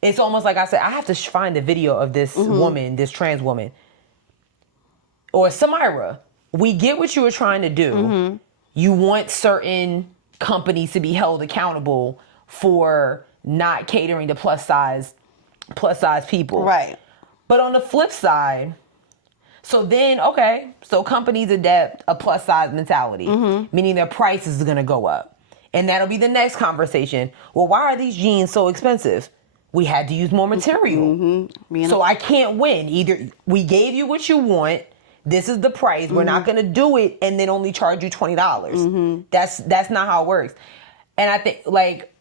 It's almost like I said, I have to find the video of this woman, this trans woman. Or Samyra, we get what you were trying to do. You want certain companies to be held accountable for not catering to plus size people. Right. But on the flip side, so then, so companies adapt a plus size mentality, meaning their prices are going to go up. And that'll be the next conversation. Well, why are these jeans so expensive? We had to use more material. So I can't win. Either we gave you what you want, this is the price, we're not going to do it and then only charge you $20. That's not how it works. And I think, like,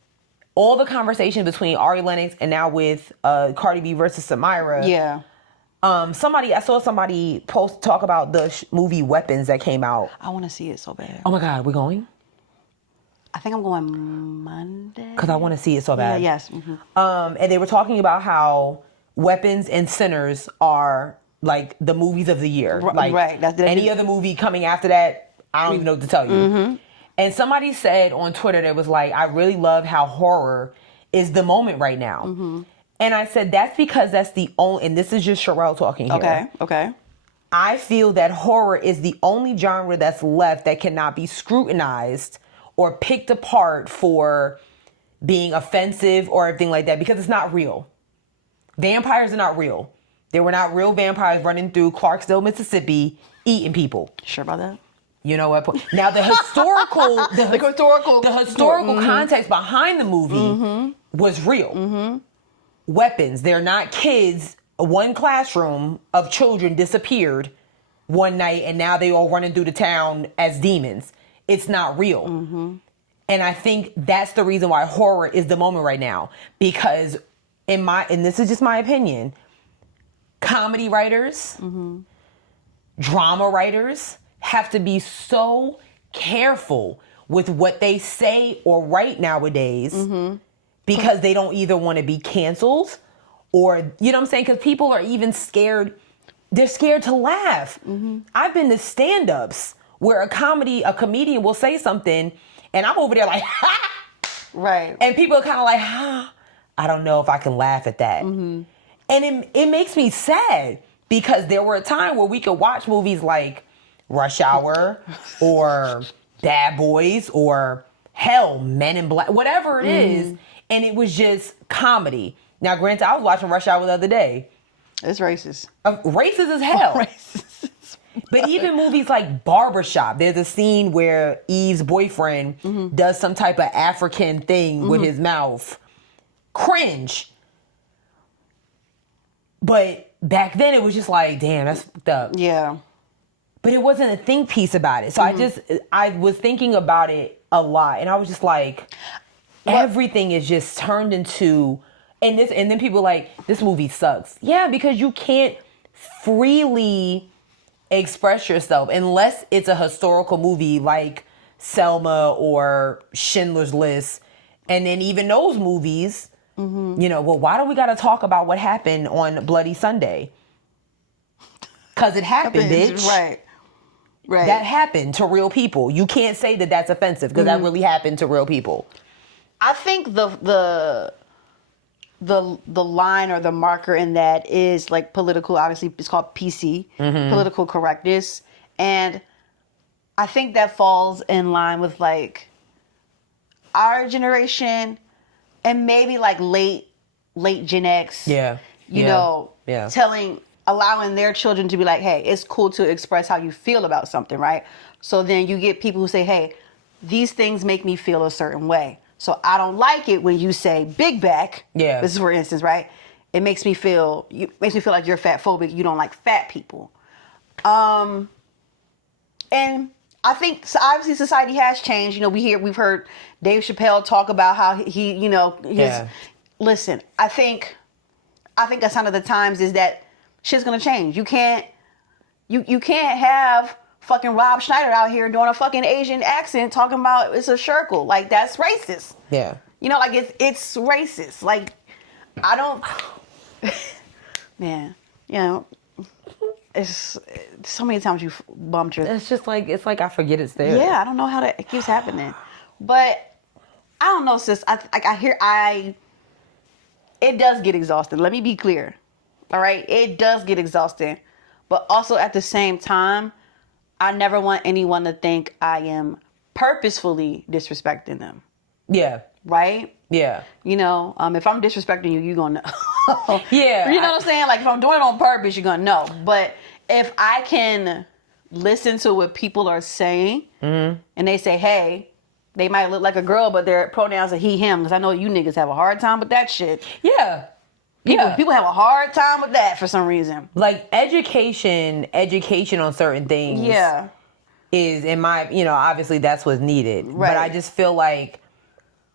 all the conversation between Ari Lennox and now with Cardi B versus Samyra. Yeah. I saw somebody talk about the movie Weapons that came out. I want to see it so bad. Oh my God, we're going? I think I'm going Monday. Because I want to see it so bad. Yeah, yes. And they were talking about how Weapons and Sinners are like the movies of the year. Like, right. Any other movie coming after that, I don't even know what to tell you. And somebody said on Twitter that was like, I really love how horror is the moment right now. And I said, that's because that's the only, and this is just Sherelle talking here. Okay. I feel that horror is the only genre that's left that cannot be scrutinized or picked apart for being offensive or everything like that, because it's not real. Vampires are not real. There were not real vampires running through Clarksville, Mississippi, eating people. Sure about that? You know what? Now the historical, the historical context behind the movie was real. Weapons. They're not kids. One classroom of children disappeared one night, and now they all running through the town as demons. It's not real. And I think that's the reason why horror is the moment right now. Because and this is just my opinion, comedy writers, drama writers have to be so careful with what they say or write nowadays, because they don't either want to be canceled or, you know what I'm saying? Because people are even scared. They're scared to laugh. I've been to stand-ups where a comedian will say something and I'm over there like, ha! Right. And people are kind of like, ha, I don't know if I can laugh at that. And it makes me sad, because there were a time where we could watch movies like Rush Hour or Bad Boys or hell, Men in Black, whatever it is. And it was just comedy. Now, granted, I was watching Rush Hour the other day. It's racist. Racist as hell. Racist. But even movies like Barbershop, there's a scene where Eve's boyfriend does some type of African thing with his mouth. Cringe. But back then it was just like, damn, that's fucked up. Yeah. But it wasn't a think piece about it. So I was thinking about it a lot, and I was just like, everything is just turned into, and then people are like, this movie sucks. Yeah, because you can't freely express yourself unless it's a historical movie like Selma or Schindler's List. And then even those movies, you know, well, why do we got to talk about what happened on Bloody Sunday? Because it happened, bitch. Right. That happened to real people. You can't say that that's offensive, because that really happened to real people. I think the the line or the marker in that is like political. Obviously, it's called PC, political correctness, and I think that falls in line with like our generation and maybe like late Gen X. Yeah. You know, Yeah. allowing their children to be like, hey, it's cool to express how you feel about something, right? So then you get people who say, hey, these things make me feel a certain way. So I don't like it when you say big back. Yeah. This is for instance, right? It makes me feel like you're fatphobic. You don't like fat people. And I think so obviously society has changed. You know, we've heard Dave Chappelle talk about how he you know, listen, I think a sign of the times is that shit's gonna change. You can't have fucking Rob Schneider out here doing a fucking Asian accent talking about it's a circle. Like, that's racist. Yeah. You know, like it's racist. Like, I don't man, you know, it's so many times you've bumped your It's just like, it's like I forget it's there. yeah, I don't know how that it keeps happening. But I don't know, sis. It does get exhausting. Let me be clear. All right? It does get exhausting. But also at the same time, I never want anyone to think I am purposefully disrespecting them. Yeah. Right? Yeah. You know, if I'm disrespecting you, you're going to know. Yeah. You know what I'm saying? Like, if I'm doing it on purpose, you're going to know. But if I can listen to what people are saying, and they say, hey, they might look like a girl, but their pronouns are he, him, because I know you niggas have a hard time with that shit. Yeah. People have a hard time with that for some reason. Like, education on certain things. Yeah. Is, in my, you know, obviously that's what's needed. Right. But I just feel like,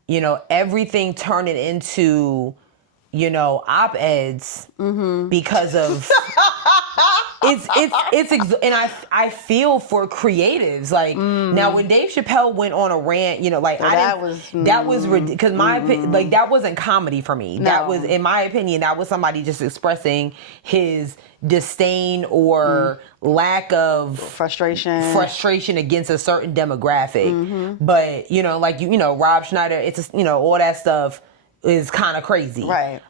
you know, everything turning into, you know, op-eds because of and I feel for creatives. Like, now when Dave Chappelle went on a rant, you know, like, that was because my opinion, like, that wasn't comedy for me. No. That was, in my opinion, that was somebody just expressing his disdain or lack of frustration against a certain demographic. But, you know, like, you know, Rob Schneider, it's, you know, all that stuff is kind of crazy. Right.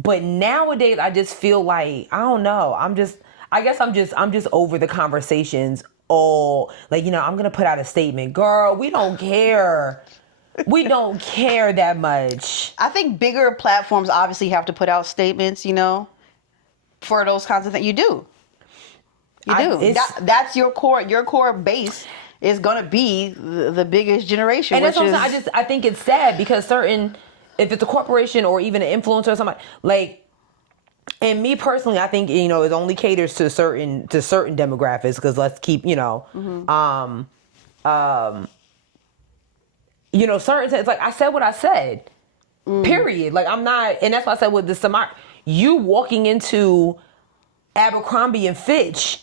But nowadays I just feel like, I don't know, I'm just over the conversations all, like, you know, I'm gonna put out a statement. Girl, we don't care. We don't care that much. I think bigger platforms obviously have to put out statements, you know, for those kinds of things. You do. That's your core base is gonna be the biggest generation. And that's what I'm saying. I think it's sad because if it's a corporation or even an influencer or something, like, and me personally, I think, you know, it only caters to certain demographics, because let's keep, you know, you know, certain things, like, I said what I said, period. Like, I'm not, and that's why I said with the Samyra, you walking into Abercrombie and Fitch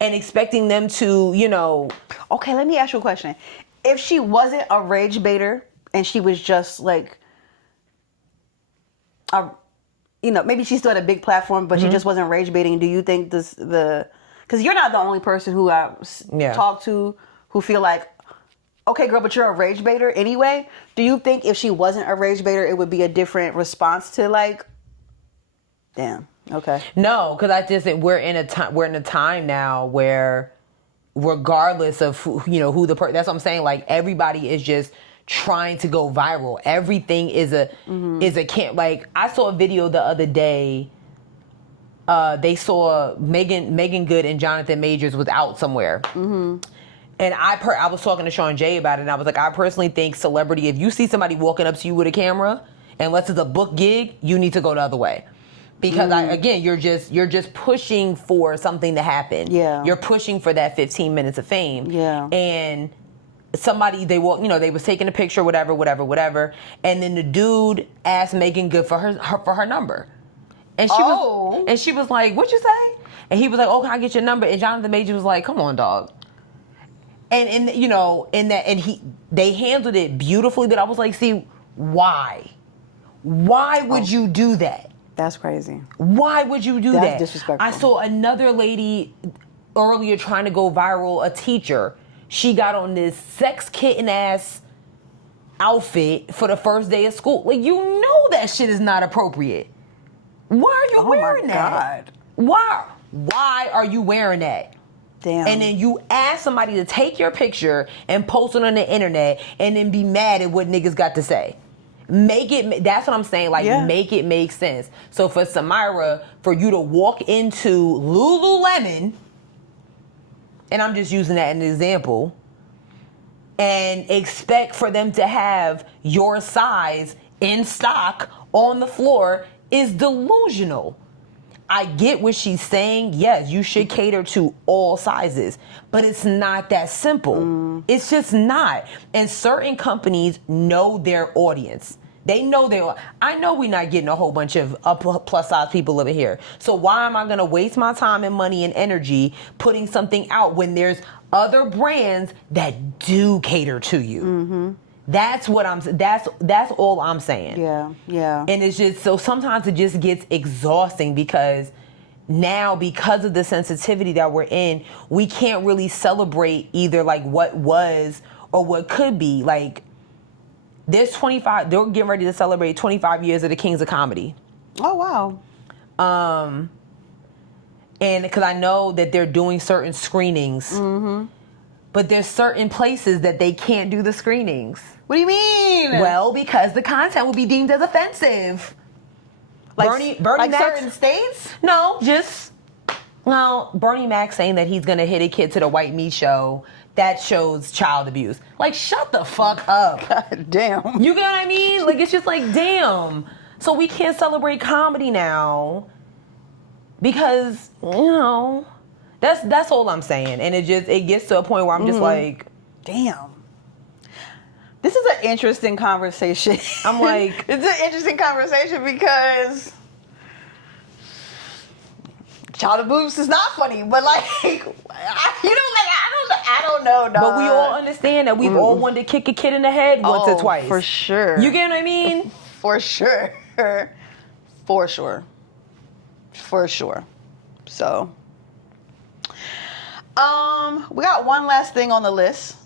and expecting them to, you know. Okay, let me ask you a question. If she wasn't a rage baiter and she was just like, you know, maybe she still had a big platform, but she just wasn't rage baiting. Do you think because you're not the only person who I talk to who feel like, okay, girl, but you're a rage baiter anyway. Do you think if she wasn't a rage baiter, it would be a different response to, like, damn, okay. No, because I just think we're in a time now where, regardless of who the person, that's what I'm saying. Like, everybody is just trying to go viral. Everything is a camp. Like, I saw a video the other day. They saw Megan Good and Jonathan Majors was out somewhere. And I was talking to Sean Jay about it, and I was like, I personally think celebrity, if you see somebody walking up to you with a camera, unless it's a book gig, you need to go the other way. Because you're just pushing for something to happen. Yeah. You're pushing for that 15 minutes of fame. Yeah. And somebody, they was taking a picture, whatever. And then the dude asked Megan Good for her number. And she was like, "What'd you say?" And he was like, "Oh, can I get your number?" And Jonathan Major was like, "Come on, dog." And they handled it beautifully, but I was like, see, why? Why would you do that? That's crazy. Why would you do that? That's disrespectful. I saw another lady earlier trying to go viral, a teacher. She got on this sex kitten ass outfit for the first day of school. Like, you know that shit is not appropriate. Why are you wearing that? God. Why are you wearing that? Damn. And then you ask somebody to take your picture and post it on the internet and then be mad at what niggas got to say. That's what I'm saying, like, make it make sense. So for Samyra, for you to walk into Lululemon, and I'm just using that as an example, and expect for them to have your size in stock on the floor is delusional. I get what she's saying. Yes, you should cater to all sizes, but it's not that simple. It's just not. And certain companies know their audience. They know I know we're not getting a whole bunch of plus size people over here. So why am I going to waste my time and money and energy putting something out when there's other brands that do cater to you? Mm-hmm. That's all I'm saying. Yeah. And it's just, so sometimes it just gets exhausting because now, because of the sensitivity that we're in, we can't really celebrate either like what was or what could be. Like, they're getting ready to celebrate 25 years of the Kings of Comedy. Oh, wow. And because I know that they're doing certain screenings, but there's certain places that they can't do the screenings. What do you mean? Well, because the content will be deemed as offensive. Bernie Mac, certain states? No, Bernie Mac saying that he's gonna hit a kid to the white meat show. That shows child abuse. Like, shut the fuck up. God damn. You get what I mean? Like, it's just like, damn. So we can't celebrate comedy now because, that's all I'm saying. And it gets to a point where I'm just like, damn. This is an interesting conversation. I'm like, it's an interesting conversation because child abuse is not funny, but like, I don't know, dog. But we all understand that we've all wanted to kick a kid in the head once or twice. For sure. You get what I mean? For sure. For sure. So, we got one last thing on the list.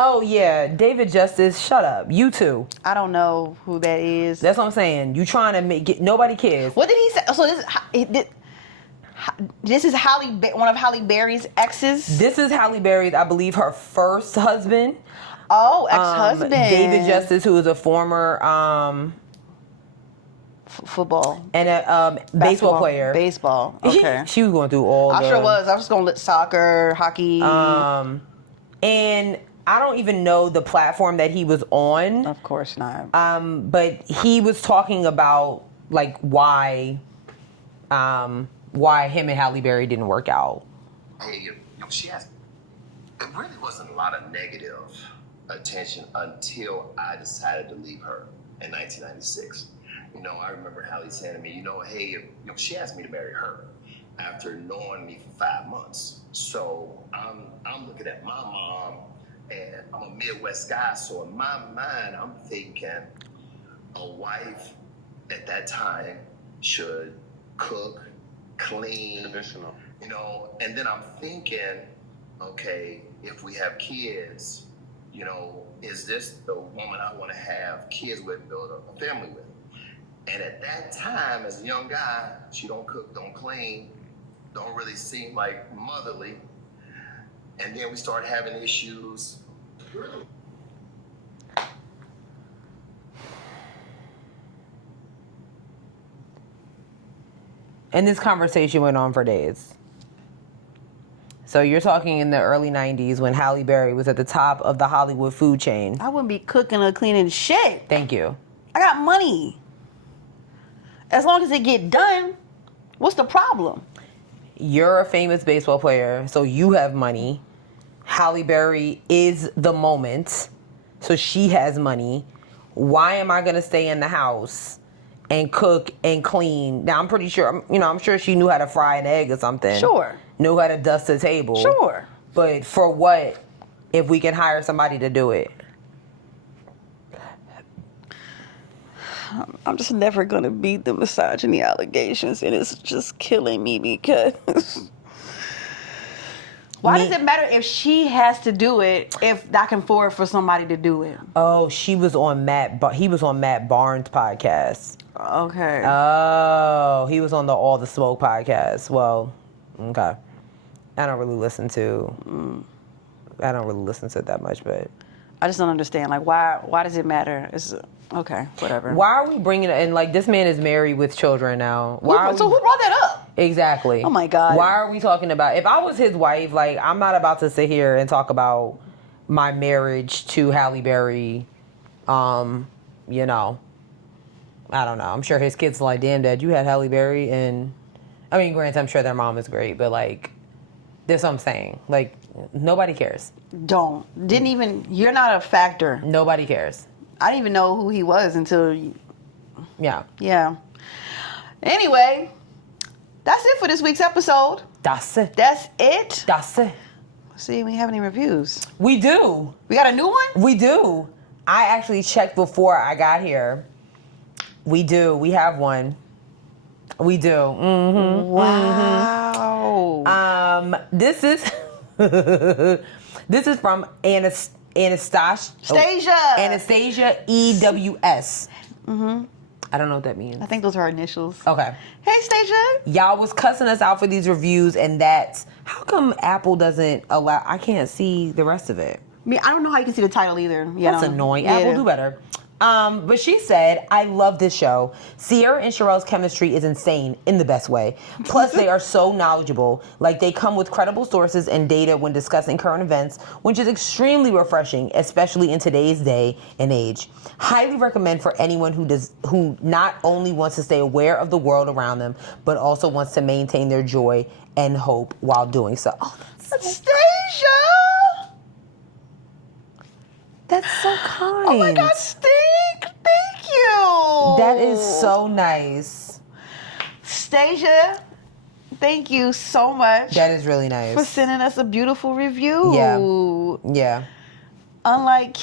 Oh yeah, David Justice, shut up. You too. I don't know who that is. That's what I'm saying. You trying to get nobody cares. What did he say? So this is one of Halle Berry's exes? This is Halle Berry's, I believe, her first husband. Oh, ex-husband. David Justice, who is a former football and a baseball player. Baseball. Okay. She was going through all. I sure was. I was going to soccer, hockey. And I don't even know the platform that he was on. Of course not. But he was talking about like why him and Halle Berry didn't work out. Hey, she asked. It really wasn't a lot of negative attention until I decided to leave her in 1996. I remember Halle saying to me, hey, she asked me to marry her after knowing me for 5 months. So I'm looking at my mom, and I'm a Midwest guy. So in my mind, I'm thinking a wife at that time should cook, clean, traditional, and then I'm thinking, okay, if we have kids, is this the woman I want to have kids with and build a family with? And at that time, as a young guy, she don't cook, don't clean, don't really seem like motherly. And then we started having issues. And this conversation went on for days. So you're talking in the early 90s when Halle Berry was at the top of the Hollywood food chain. I wouldn't be cooking or cleaning shit. Thank you. I got money. As long as it get done, what's the problem? You're a famous baseball player, so you have money. Halle Berry is the moment, so she has money. Why am I going to stay in the house and cook and clean? Now, I'm pretty sure, I'm sure she knew how to fry an egg or something. Sure. Knew how to dust the table. Sure. But for what if we can hire somebody to do it? I'm just never going to beat the misogyny allegations, and it's just killing me because Why does it matter if she has to do it if I can afford for somebody to do it? Oh, he was on Matt Barnes' podcast. Okay. Oh, he was on the All the Smoke podcast. Well, okay. I don't really listen to it that much, but I just don't understand. Like, why does it matter? It's okay, whatever. why are we bringing it? And like, this man is married with children now. Who brought that up? Exactly. Oh my God. Why are we talking about? If I was his wife, like, I'm not about to sit here and talk about my marriage to Halle Berry. You know, I don't know. I'm sure his kids are like, damn, Dad, you had Halle Berry, and I mean, granted, I'm sure their mom is great, but like, that's what I'm saying. Like, nobody cares. You're not a factor. Nobody cares. I didn't even know who he was until. Yeah. Anyway, that's it for this week's episode. That's it. That's it. That's it. See, we have any reviews? We do. We got a new one? We do. I actually checked before I got here. We do. We have one. We do. Mm-hmm. Wow. This is from Anastasia EWS. Mm-hmm. I don't know what that means. I think those are our initials. Okay. Hey, Stasia. Y'all was cussing us out for these reviews, and that's how come Apple doesn't allow. I can't see the rest of it. I mean, I don't know how you can see the title either. That's annoying. Yeah. Apple, do better. But she said, I love this show. Samyra and Sherelle's chemistry is insane in the best way. Plus, they are so knowledgeable. Like, they come with credible sources and data when discussing current events, which is extremely refreshing, especially in today's day and age. Highly recommend for anyone who not only wants to stay aware of the world around them, but also wants to maintain their joy and hope while doing so. Oh, that's Stasia! That's so kind. Oh my God, Stink! Thank you. That is so nice. Stasia, thank you so much. That is really nice. For sending us a beautiful review. Yeah. Unlike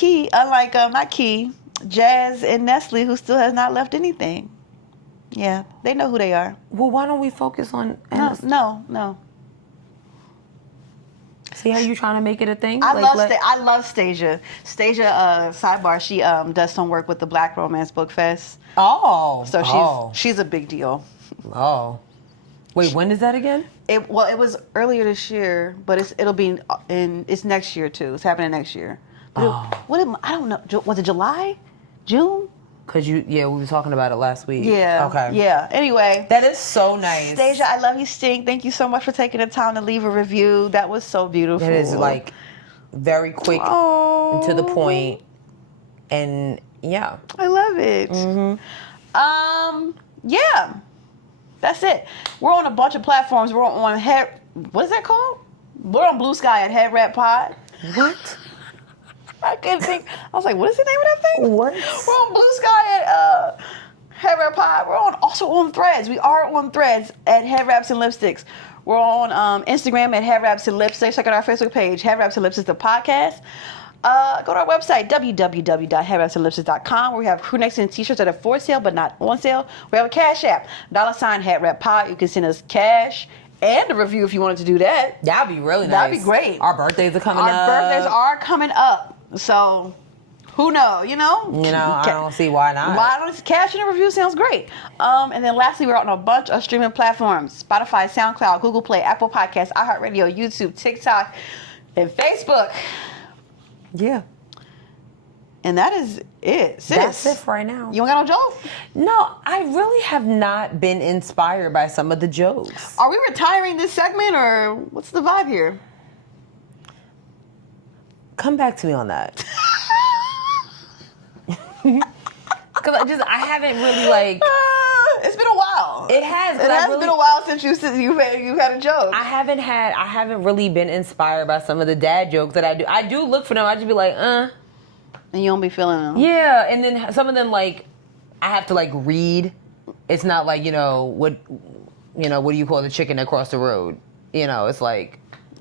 not Key, Jazz and Nestle, who still has not left anything. Yeah, they know who they are. Well, why don't we focus on... No. See how you trying to make it a thing? I love Stasia. Stasia, sidebar, she does some work with the Black Romance Book Fest. Oh. So she's a big deal. Oh. Wait, when is that again? It was earlier this year, but it's next year too. It's happening next year. But I don't know. Was it July? June? Cause we were talking about it last week. Yeah. Okay. Yeah. Anyway. That is so nice. Stasia, I love you, Stink. Thank you so much for taking the time to leave a review. That was so beautiful. That is like very quick and to the point. And yeah. I love it. Mm-hmm. Yeah. That's it. We're on a bunch of platforms. We're on what is that called? We're on Bluesky at Headwrappod. What? I couldn't think. I was like, what is the name of that thing? What? We're on Bluesky at Headwrappod. We're also on Threads. We are on Threads at Headwraps and Lipsticks. We're on Instagram at Headwraps and Lipsticks. Check out our Facebook page, Headwraps and Lipsticks, the podcast. Go to our website, www.headwrapsandlipsticks.com, where we have crew necks and t-shirts that are for sale but not on sale. We have a Cashapp, $Headwrappod. You can send us cash and a review if you wanted to do that. That'd be really nice. That'd be great. Our birthdays are coming up. Our birthdays are coming up. So, who knows, you know? I don't see why not. Cash and a review sounds great. And then lastly, we're on a bunch of streaming platforms. Spotify, SoundCloud, Google Play, Apple Podcasts, iHeartRadio, YouTube, TikTok, and Facebook. Yeah. And that is it. Sis, that's it for right now. You don't got no jokes? No, I really have not been inspired by some of the jokes. Are we retiring this segment or what's the vibe here? Come back to me on that. Because I haven't really it's been a while. It has. It has been a while since you've had a joke. I haven't really been inspired by some of the dad jokes that I do. I do look for them. I just be like, And you don't be feeling them. Yeah, and then some of them I have to read. It's not what do you call the chicken that crossed the road? It's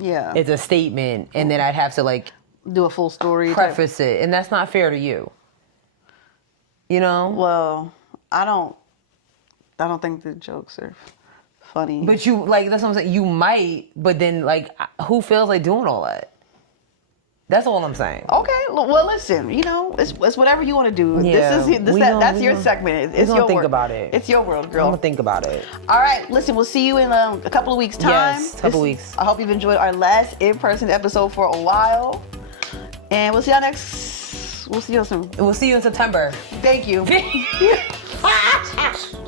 it's a statement, and then I'd have to do a full story, preface it, and that's not fair to you. Well, I don't think the jokes are funny. But you like that's what I'm saying. You might, but then like, who feels like doing all that? That's all I'm saying. Okay, well, listen. You know, it's whatever you want to do. Yeah, That's your segment. It's your think world. about it. It's your world, girl. I'm gonna think about it. All right, listen. We'll see you in a couple of weeks' time. Yes, couple weeks. I hope you've enjoyed our last in-person episode for a while, and we'll see y'all next. We'll see you soon. We'll see you in September. Thank you.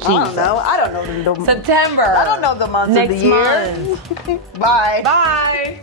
I don't know the September. I don't know the months of the year. Next month. Bye. Bye.